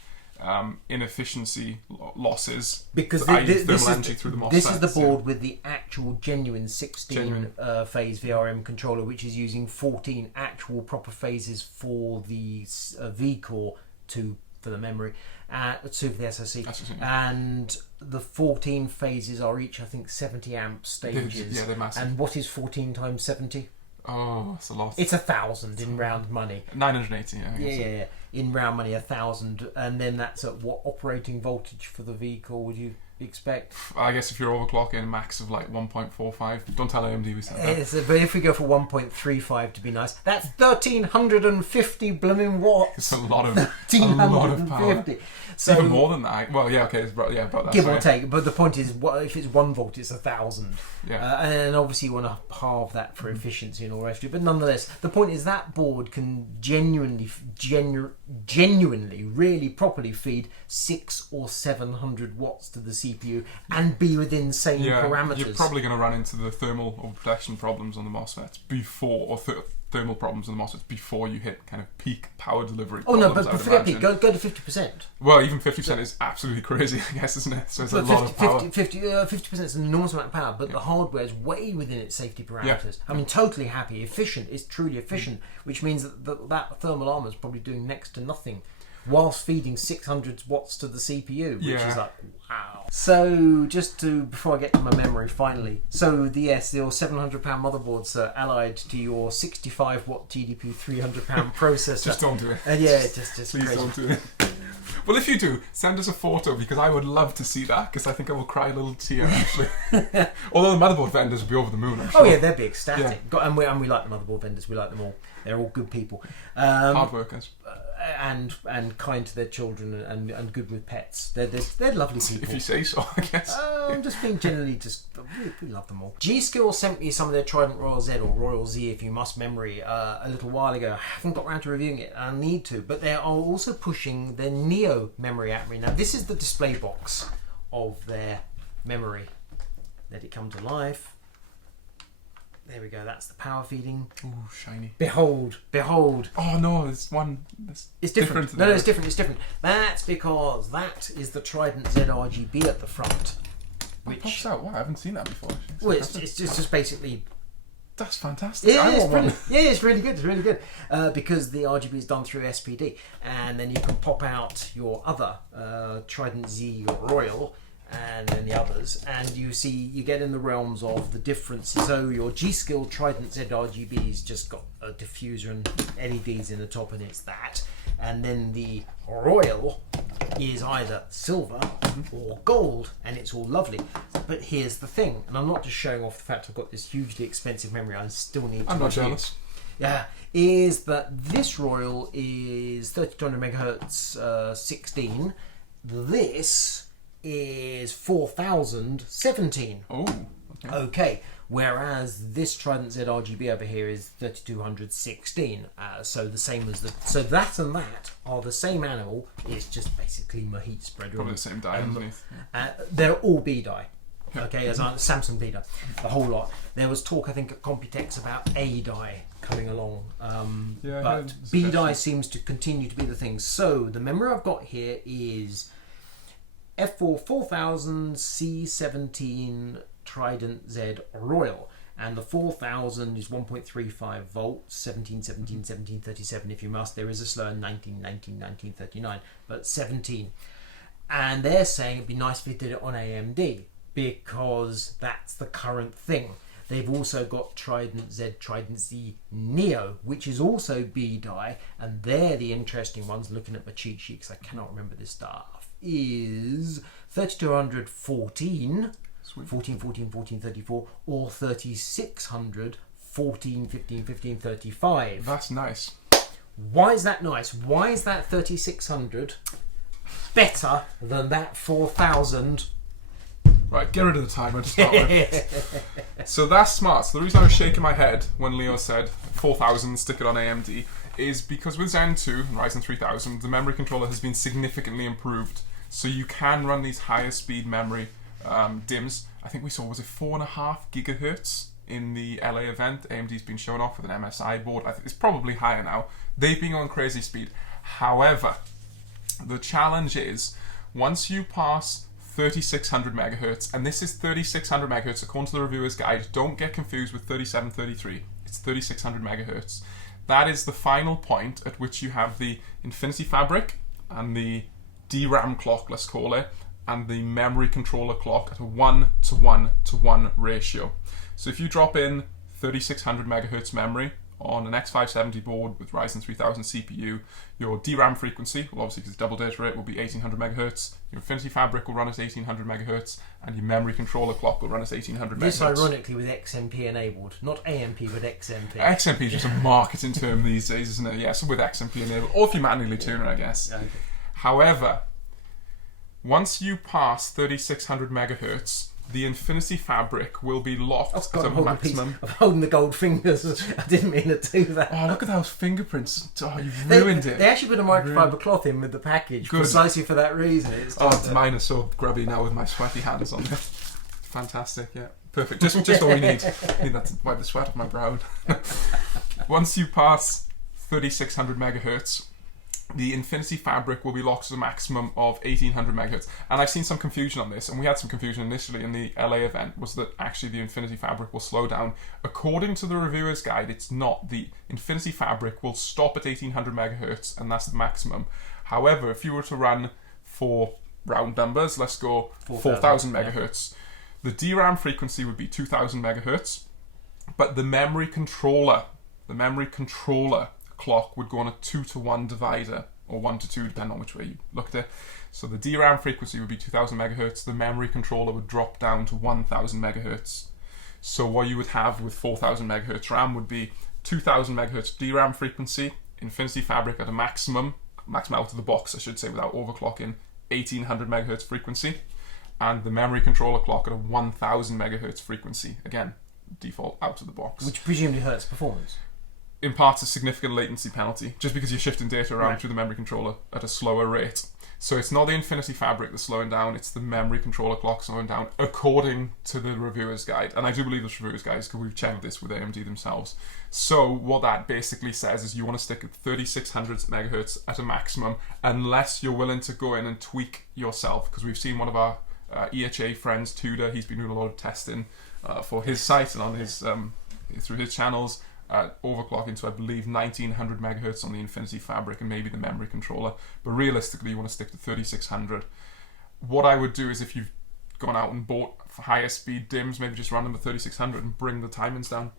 inefficiency losses because this is the board with the actual genuine 16 phase VRM controller, which is using 14 actual proper phases for the V core, 2 for the memory, 2 for the SoC, and the 14 phases are each I think 70 amp stages. They're massive. And what is 14 times 70? Oh, that's a lot. It's 1,000 in round money. 980, yeah. In round money, 1,000, and then that's at what operating voltage for the vehicle would you expect? I guess if you're overclocking, a max of like 1.45. Don't tell AMD we said that. But if we go for 1.35 to be nice, that's 1,350 blooming watts. It's a lot of power. So, even more than that. Well, yeah, okay, it's about that. Give or take. But the point is, if it's 1 volt, it's 1,000. Yeah. And obviously you want to halve that for efficiency and all the rest of it. But nonetheless, the point is that board can genuinely, really properly feed 600 or 700 watts to the CPU and be within same parameters. You're probably going to run into the thermal overprotection problems on the MOSFETs thermal problems on the MOSFETs before you hit kind of peak power delivery. Oh no, but forget peak. Go to 50%. Well, even 50% is absolutely crazy, I guess, isn't it? So it's a lot of power. 50% is an enormous amount of power, but the hardware is way within its safety parameters. I mean, totally happy, efficient. It's truly efficient, which means that thermal armor is probably doing next to nothing, whilst feeding 600 watts to the CPU, which is like, wow. So, before I get to my memory, finally, your £700 motherboards are allied to your 65 watt TDP £300 processor. Just don't do it. Just please don't do it. Well, if you do, send us a photo because I would love to see that because I think I will cry a little tear actually. Although the motherboard vendors will be over the moon, I'm sure. Oh yeah, they'd be ecstatic. Yeah. And we like the motherboard vendors. We like them all. They're all good people. Hard workers. And kind to their children and good with pets. They're lovely people. If you say so, I guess. I'm just being generally we love them all. G.Skill sent me some of their Trident Royal Z or Royal Z if you must memory a little while ago. I haven't got around to reviewing it. I need to, but they are also pushing their Neo memory at me. Now this is the display box of their memory. Let it come to life. There we go, that's the power feeding. Ooh, shiny. Behold. Oh no, there's one. It's different. No, it's different. That's because that is the Trident Z RGB at the front. Which pops out? Wow, I haven't seen that before. Well, it's just basically That's fantastic. Yeah, I want one. it's really good. It's really good because the RGB is done through SPD, and then you can pop out your other Trident Z Royal, and then the others, and you get in the realms of the differences. So your G.Skill Trident Z RGB's just got a diffuser and LEDs in the top, and it's that. And then the Royal is either silver or gold, and it's all lovely. But here's the thing, and I'm not just showing off the fact I've got this hugely expensive memory. I still need to. I'm not jealous. Yeah, is that this Royal is 3200 megahertz 16. This is 4017. Oh, okay. Whereas this Trident Z RGB over here is 3216. So the same as so that and that are the same animal. It's just basically more heat spread. Probably the same die underneath. They're all B die. Okay, as Samsung B die, the whole lot. There was talk, I think, at Computex about A die coming along, but B die seems to continue to be the thing. So the memory I've got here is F4 4000 C17 Trident Z Royal, and the 4000 is 1.35 volts, 17, 17, 17, 37 if you must. There is a slower 19, 19, 19, 39, but 17. And they're saying it'd be nice if they did it on AMD because that's the current thing. They've also got Trident Z, Trident Z Neo, which is also B die, and they're the interesting ones. Looking at my cheat sheet because I cannot remember this stuff, is 3214. 14, 14, 14, 34, or 3600, 14, 15, 15, 35. That's nice. Why is that nice? Why is that 3600 better than that 4000? Right, get rid of the timer to start with. So that's smart. So the reason I was shaking my head when Leo said 4000, stick it on AMD, is because with Zen 2 and Ryzen 3000, the memory controller has been significantly improved. So you can run these higher speed memory DIMMs. I think we saw, was it 4.5 gigahertz in the LA event? AMD's been shown off with an MSI board. I think it's probably higher now. They've been on crazy speed. However, the challenge is once you pass 3600 megahertz, and this is 3600 megahertz according to the reviewer's guide, don't get confused with 3733. It's 3600 megahertz. That is the final point at which you have the Infinity Fabric and the DRAM clock, let's call it, and the memory controller clock at a 1:1:1 ratio. So if you drop in 3600 megahertz memory on an X570 board with Ryzen 3000 CPU, your DRAM frequency, well obviously because it's double data rate, will be 1800 megahertz, your Infinity Fabric will run at 1800 megahertz, and your memory controller clock will run at 1800 megahertz. This ironically with XMP enabled, not AMP but XMP. XMP is just a marketing term these days, isn't it? Yeah, so with XMP enabled, or if you manually tune it, I guess. Okay. However, once you pass 3600 megahertz, the Infinity Fabric will be locked at a maximum. I'm holding the gold fingers. I didn't mean to do that. Oh, look at those fingerprints. Oh, you've ruined it. They actually put a microfiber cloth in with the package precisely for that reason. Mine are so grubby now with my sweaty hands on it. Fantastic, yeah. Perfect. Just all we need. I need that to wipe the sweat off my brow. Once you pass 3600 megahertz, the Infinity Fabric will be locked to a maximum of 1800 megahertz. And I've seen some confusion on this, and we had some confusion initially in the LA event, was that actually the Infinity Fabric will slow down. According to the reviewer's guide, it's not. The Infinity Fabric will stop at 1800 megahertz, and that's the maximum. However, if you were to run for round numbers, let's go 4000 megahertz, the DRAM frequency would be 2000 megahertz, but the memory controller clock would go on a 2:1 divider, or 1:2 depending on which way you looked at it. So the DRAM frequency would be 2000 megahertz, the memory controller would drop down to 1000 megahertz. So what you would have with 4000 megahertz RAM would be 2000 megahertz DRAM frequency, Infinity Fabric at a maximum out of the box I should say without overclocking, 1800 megahertz frequency, and the memory controller clock at a 1000 megahertz frequency, again default out of the box. Which presumably hurts performance. Imparts a significant latency penalty just because you're shifting data around through the memory controller at a slower rate. So it's not the Infinity Fabric that's slowing down, it's the memory controller clock slowing down according to the reviewer's guide. And I do believe this reviewer's guide because we've checked this with AMD themselves. So what that basically says is you want to stick at 3600 megahertz at a maximum unless you're willing to go in and tweak yourself, because we've seen one of our EHA friends, Tudor, he's been doing a lot of testing for his site and on his through his channels, overclocking to I believe 1900 megahertz on the Infinity Fabric and maybe the memory controller. But realistically, you want to stick to 3600. What I would do is if you've gone out and bought higher speed DIMMs, maybe just run them at 3600 and bring the timings down.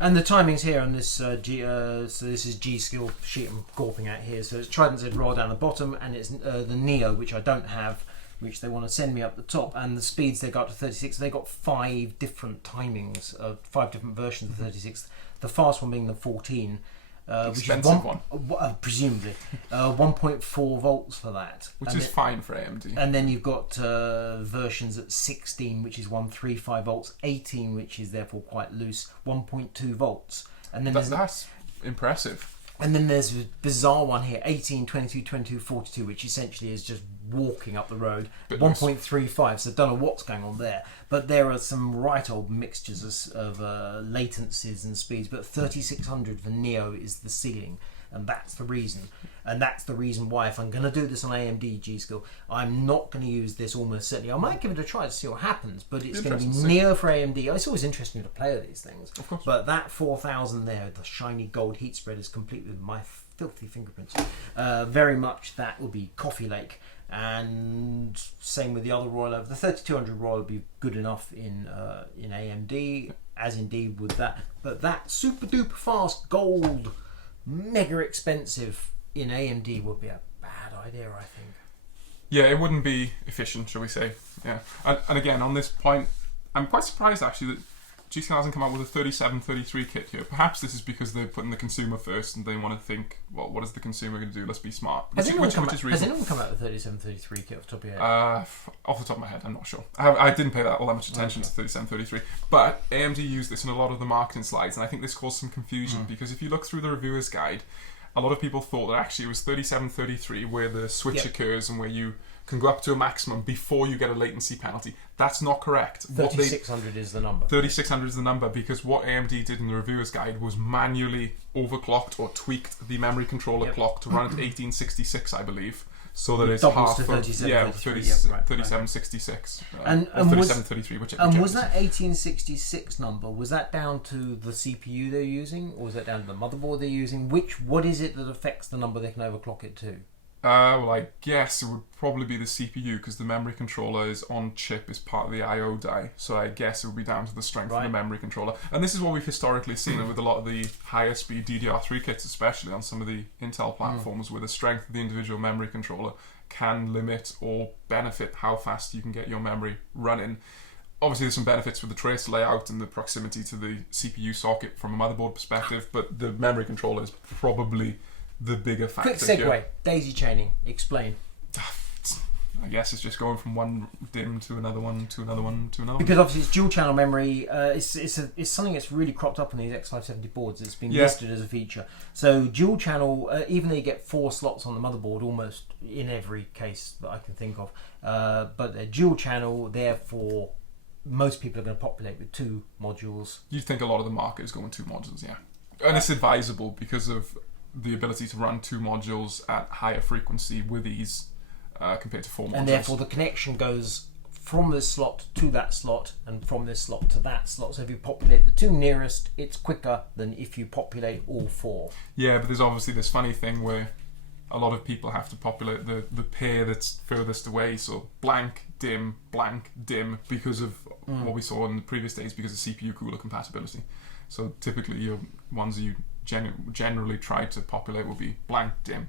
And the timings here on this, so this is G.Skill sheet I'm gawping at here. So it's Trident Z roll down the bottom, and it's the Neo, which I don't have, which they want to send me up the top. And the speeds they got up to 36. They got 5 different timings, 5 different versions of 36. The fast one being the 14. Which is one. Presumably 1.4 volts for that, which is fine for AMD. And then you've got versions at 16, which is 135 volts, 18, which is therefore quite loose, 1.2 volts, and then that's impressive. And then there's a bizarre one here, 18, 22, 22, 42, which essentially is just walking up the road, 1.35, so I don't know what's going on there. But there are some right old mixtures of latencies and speeds, but 3600 for Neo is the ceiling, and that's the reason. And that's the reason why, if I'm going to do this on AMD G.Skill, I'm not going to use this almost certainly. I might give it a try to see what happens, but it's going to be Neo for AMD. It's always interesting to play with these things. Of course. But that 4000 there, the shiny gold heat spread, is complete with my filthy fingerprints. Very much that will be Coffee Lake. And same with the other rollover. The 3200 roll would be good enough in AMD, as indeed would that. But that super duper fast gold, mega expensive in AMD would be a bad idea, I think. Yeah, it wouldn't be efficient, shall we say. Yeah. And again, on this point, I'm quite surprised actually that G.Skill hasn't come out with a 3733 kit here. Perhaps this is because they're putting the consumer first and they want to think, well, what is the consumer going to do? Let's be smart. Has anyone come out with a 3733 kit off the top of your head? Off the top of my head, I'm not sure. I didn't pay all that much attention to 3733. But AMD used this in a lot of the marketing slides, and I think this caused some confusion because if you look through the reviewer's guide, a lot of people thought that actually it was 3733 where the switch occurs and where you can go up to a maximum before you get a latency penalty. That's not correct. 3600 is the number. 3600 is the number because what AMD did in the reviewer's guide was manually overclocked or tweaked the memory controller clock to run at 1866, I believe. So that it's half of 3766 and or 3733, whichever. And was that 1866 number? Was that down to the CPU they're using, or was that down to the motherboard they're using? What is it that affects the number they can overclock it to? Well, I guess it would probably be the CPU because the memory controller is on chip as part of the I/O die. So I guess it would be down to the strength of the memory controller. And this is what we've historically seen with a lot of the higher speed DDR3 kits, especially on some of the Intel platforms, where the strength of the individual memory controller can limit or benefit how fast you can get your memory running. Obviously, there's some benefits with the trace layout and the proximity to the CPU socket from a motherboard perspective, but the memory controller is probably the bigger factor. Quick segue. Here. Daisy chaining. Explain. I guess it's just going from one DIMM to another one to another one to another. Because obviously it's dual channel memory. It's something that's really cropped up on these X570 boards. It's been listed as a feature. So dual channel, even though you get 4 slots on the motherboard, almost in every case that I can think of, but they're dual channel. Therefore, most people are going to populate with 2 modules. You'd think a lot of the market is going 2 modules, yeah, and it's advisable because of the ability to run 2 modules at higher frequency with ease compared to 4 modules. And therefore the connection goes from this slot to that slot and from this slot to that slot. So if you populate the 2 nearest, it's quicker than if you populate all 4. Yeah, but there's obviously this funny thing where a lot of people have to populate the pair that's furthest away. So blank, dim, because of what we saw in the previous days because of CPU cooler compatibility. So typically your ones that you generally try to populate will be blank, dim.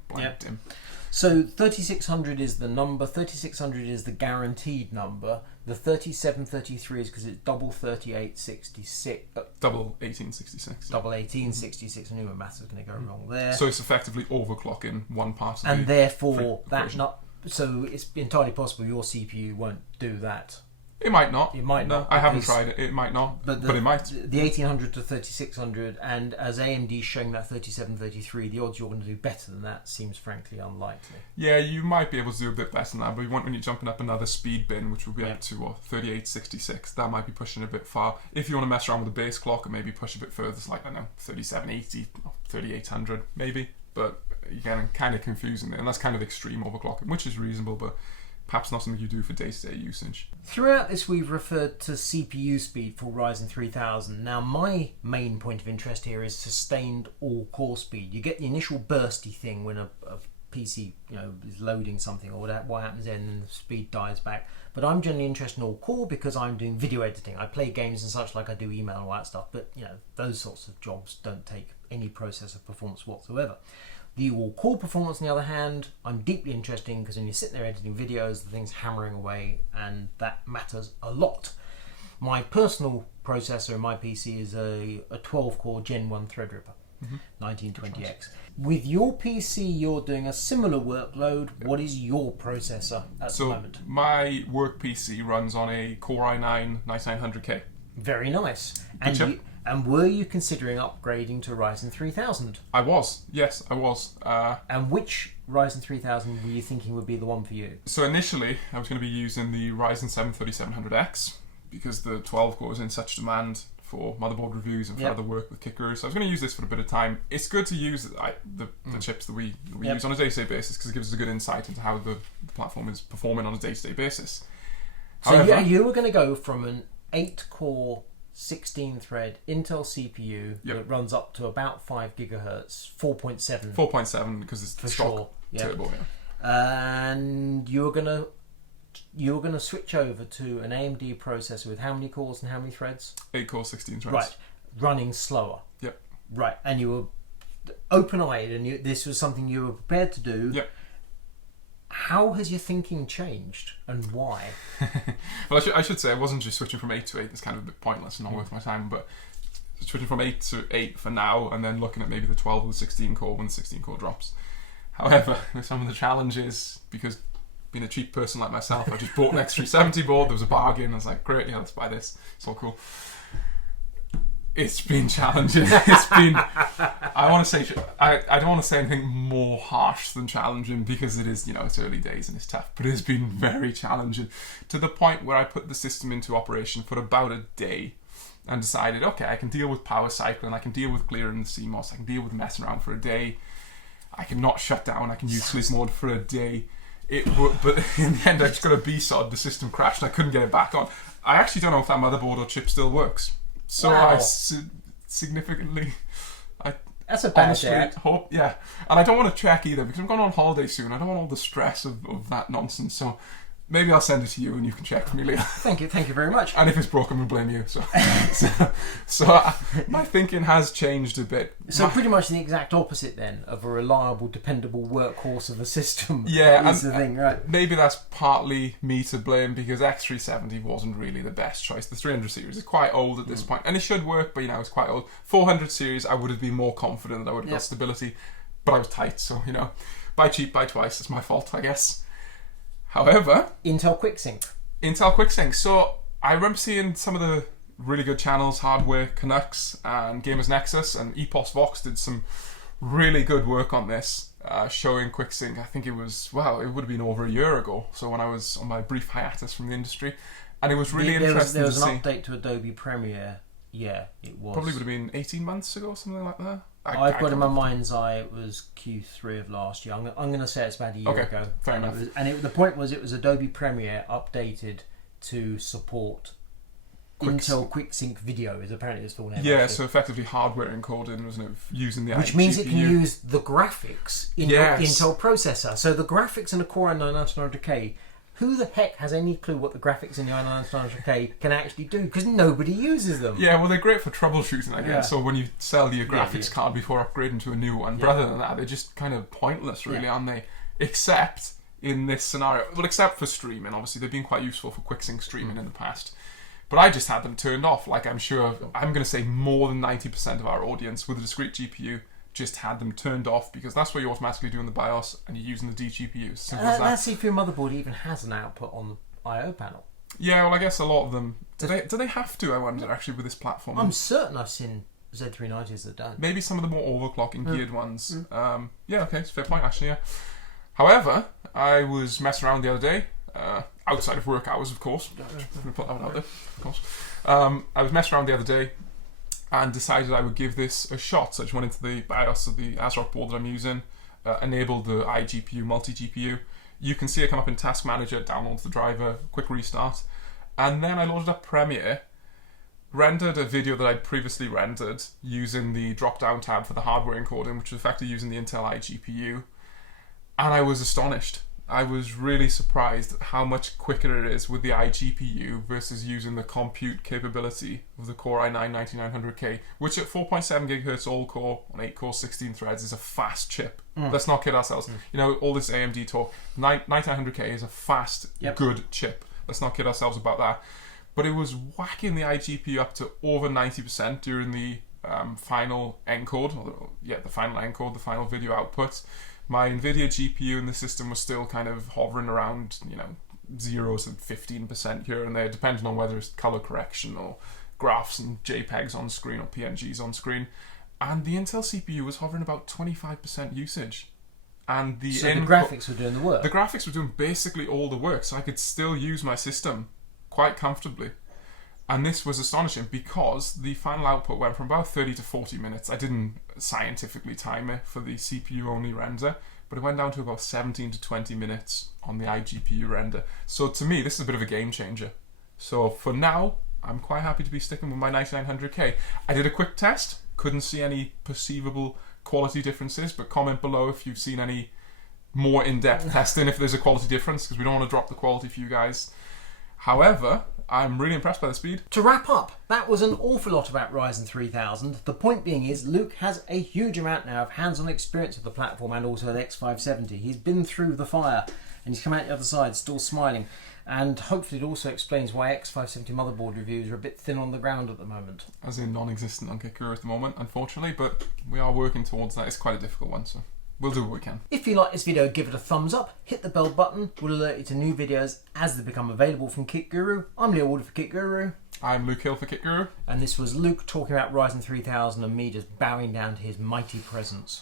So 3600 is the number, 3600 is the guaranteed number, the 3733 is because it's double 3866. Double 1866. Double 1866, I knew my maths was going to go wrong there. So it's effectively overclocking one part of and therefore that's not, so it's entirely possible your CPU won't do that. It might not. It might not. I haven't tried it. It might not. But it might. The 1800 to 3600, and as AMD's showing that 3733, the odds you're going to do better than that seems frankly unlikely. Yeah, you might be able to do a bit better than that, but when you're jumping up another speed bin, which will be up to 3866, that might be pushing a bit far. If you want to mess around with the base clock and maybe push a bit further, it's like, I don't know, 3780, 3800 maybe. But again, kind of confusing there, and that's kind of extreme overclocking, which is reasonable, but perhaps not something you do for day-to-day usage. Throughout this, we've referred to CPU speed for Ryzen 3000. Now, my main point of interest here is sustained all-core speed. You get the initial bursty thing when a PC, is loading something or what happens then, and the speed dies back. But I'm generally interested in all-core because I'm doing video editing. I play games and such, like I do email and all that stuff. But those sorts of jobs don't take any processor performance whatsoever. The all-core performance, on the other hand, I'm deeply interested in because when you sit there editing videos, the thing's hammering away, and that matters a lot. My personal processor in my PC is a 12-core Gen 1 Threadripper, 1920X. With your PC, you're doing a similar workload. Yep. What is your processor at the moment? So my work PC runs on a Core i9 9900K. Very nice. Good chip. And were you considering upgrading to Ryzen 3000? I was, yes, I was. And which Ryzen 3000 were you thinking would be the one for you? So initially, I was going to be using the Ryzen 7 3700X because the 12 core is in such demand for motherboard reviews and for other work with KitGuru. So I was going to use this for a bit of time. It's good to use the chips that we use on a day-to-day basis because it gives us a good insight into how the platform is performing on a day-to-day basis. However, so you were going to go from an 8-core 16-thread Intel CPU that runs up to about 5 gigahertz, 4.7. 4.7 because it's the stock turbo. Yeah. And you were going to switch over to an AMD processor with how many cores and how many threads? 8 core, 16 threads. Right, running slower. Yep. Right, and you were open-eyed, and this was something you were prepared to do. Yep. How has your thinking changed, and why? Well, I should say I wasn't just switching from 8 to 8. It's kind of a bit pointless and not worth my time, but switching from 8 to 8 for now, and then looking at maybe the 12 or the 16 core when the 16 core drops. However, some of the challenges, because being a cheap person like myself, I just bought an X370 board. There was a bargain. I was like, great, let's buy this. It's all cool. It's been challenging. It's been. I want to say. I don't want to say anything more harsh than challenging because it is. It's early days and it's tough. But it's been very challenging to the point where I put the system into operation for about a day and decided, okay, I can deal with power cycling. I can deal with clearing the CMOS. I can deal with messing around for a day. I can not shut down. I can use sleep mode for a day. But in the end, I just got a B-SOD. The system crashed and I couldn't get it back on. I actually don't know if that motherboard or chip still works. So wow. I significantly... That's a bad hope, yeah. And I don't want to check either because I'm going on holiday soon. I don't want all the stress of that nonsense. So maybe I'll send it to you and you can check for me later. Thank you very much. And if it's broken, we'll blame you. So my thinking has changed a bit. So pretty much the exact opposite then of a reliable, dependable workhorse of a system. Yeah, is the thing, right? Maybe that's partly me to blame because X370 wasn't really the best choice. The 300 series is quite old at this point, and it should work, but it's quite old. 400 series, I would have been more confident that I would have got stability, but I was tight. So buy cheap, buy twice. It's my fault, I guess. However, Intel QuickSync. So I remember seeing some of the really good channels, Hardware Canucks and Gamers Nexus and Epos Vox did some really good work on this, showing QuickSync. I think it would have been over a year ago. So when I was on my brief hiatus from the industry, and it was really interesting. There was an update to Adobe Premiere. Yeah, it was. Probably would have been 18 months ago, something like that. I've got in my mind's eye it was Q3 of last year. I'm going to say it's about a year ago. Fair enough. The point was it was Adobe Premiere updated to support Intel QuickSync Video is apparently its full name. Yeah, so effectively hardware encoding, wasn't it, using the which means it can use the graphics in your Intel processor. So the graphics in a Core i9-9900K, who the heck has any clue what the graphics in the i9-9900K can actually do? Because nobody uses them. Yeah, well, they're great for troubleshooting, I guess. Yeah. So when you sell your graphics card before upgrading to a new one, but other than that, they're just kind of pointless, really, aren't they? Except in this scenario. Well, except for streaming, obviously. They've been quite useful for QuickSync streaming in the past. But I just had them turned off. Like, I'm going to say more than 90% of our audience with a discrete GPU just had them turned off because that's what you're automatically doing the BIOS and you're using the DGPUs. Simple as that. Let's see if your motherboard even has an output on the I/O panel. Yeah, well, I guess a lot of them... Do they have to, I wonder, actually, with this platform? I'm certain I've seen Z390s that don't. Maybe some of the more overclocking geared ones. Yeah, okay, it's a fair point, actually, yeah. However, I was messing around the other day, outside of work hours, of course. I'm going to put that one out there, of course. I was messing around the other day and decided I would give this a shot. So I just went into the BIOS of the ASRock board that I'm using, enabled the iGPU multi-GPU, You can see it come up in Task Manager, downloads the driver, quick restart. And then I loaded up Premiere, rendered a video that I'd previously rendered using the drop-down tab for the hardware encoding, which was effectively using the Intel iGPU. And I was astonished. I was really surprised at how much quicker it is with the iGPU versus using the compute capability of the Core i9-9900K, which at 4.7 GHz all-core on 8 core 16 threads is a fast chip. Let's not kid ourselves. You know, all this AMD talk, 9900K is a fast, good chip. Let's not kid ourselves about that. But it was whacking the iGPU up to over 90% during the final encode, the final video output. My NVIDIA GPU in the system was still kind of hovering around, 0 to 15% here and there, depending on whether it's color correction or graphs and JPEGs on screen or PNGs on screen. And the Intel CPU was hovering about 25% usage. And the graphics were doing the work. The graphics were doing basically all the work, so I could still use my system quite comfortably. And this was astonishing because the final output went from about 30 to 40 minutes. I didn't scientifically time it for the CPU-only render, but it went down to about 17 to 20 minutes on the iGPU render. So to me, this is a bit of a game changer. So for now, I'm quite happy to be sticking with my 9900K. I did a quick test, couldn't see any perceivable quality differences, but comment below if you've seen any more in-depth testing, if there's a quality difference, because we don't want to drop the quality for you guys. However, I'm really impressed by the speed. To wrap up, that was an awful lot about Ryzen 3000. The point being is Luke has a huge amount now of hands-on experience with the platform and also the X570. He's been through the fire and he's come out the other side still smiling. And hopefully it also explains why X570 motherboard reviews are a bit thin on the ground at the moment. As in non-existent on KitGuru at the moment, unfortunately, but we are working towards that. It's quite a difficult one, so we'll do what we can. If you like this video, give it a thumbs up, hit the bell button, we'll alert you to new videos as they become available from KitGuru. I'm Leo Ward for KitGuru. I'm Luke Hill for KitGuru. And this was Luke talking about Ryzen 3000 and me just bowing down to his mighty presence.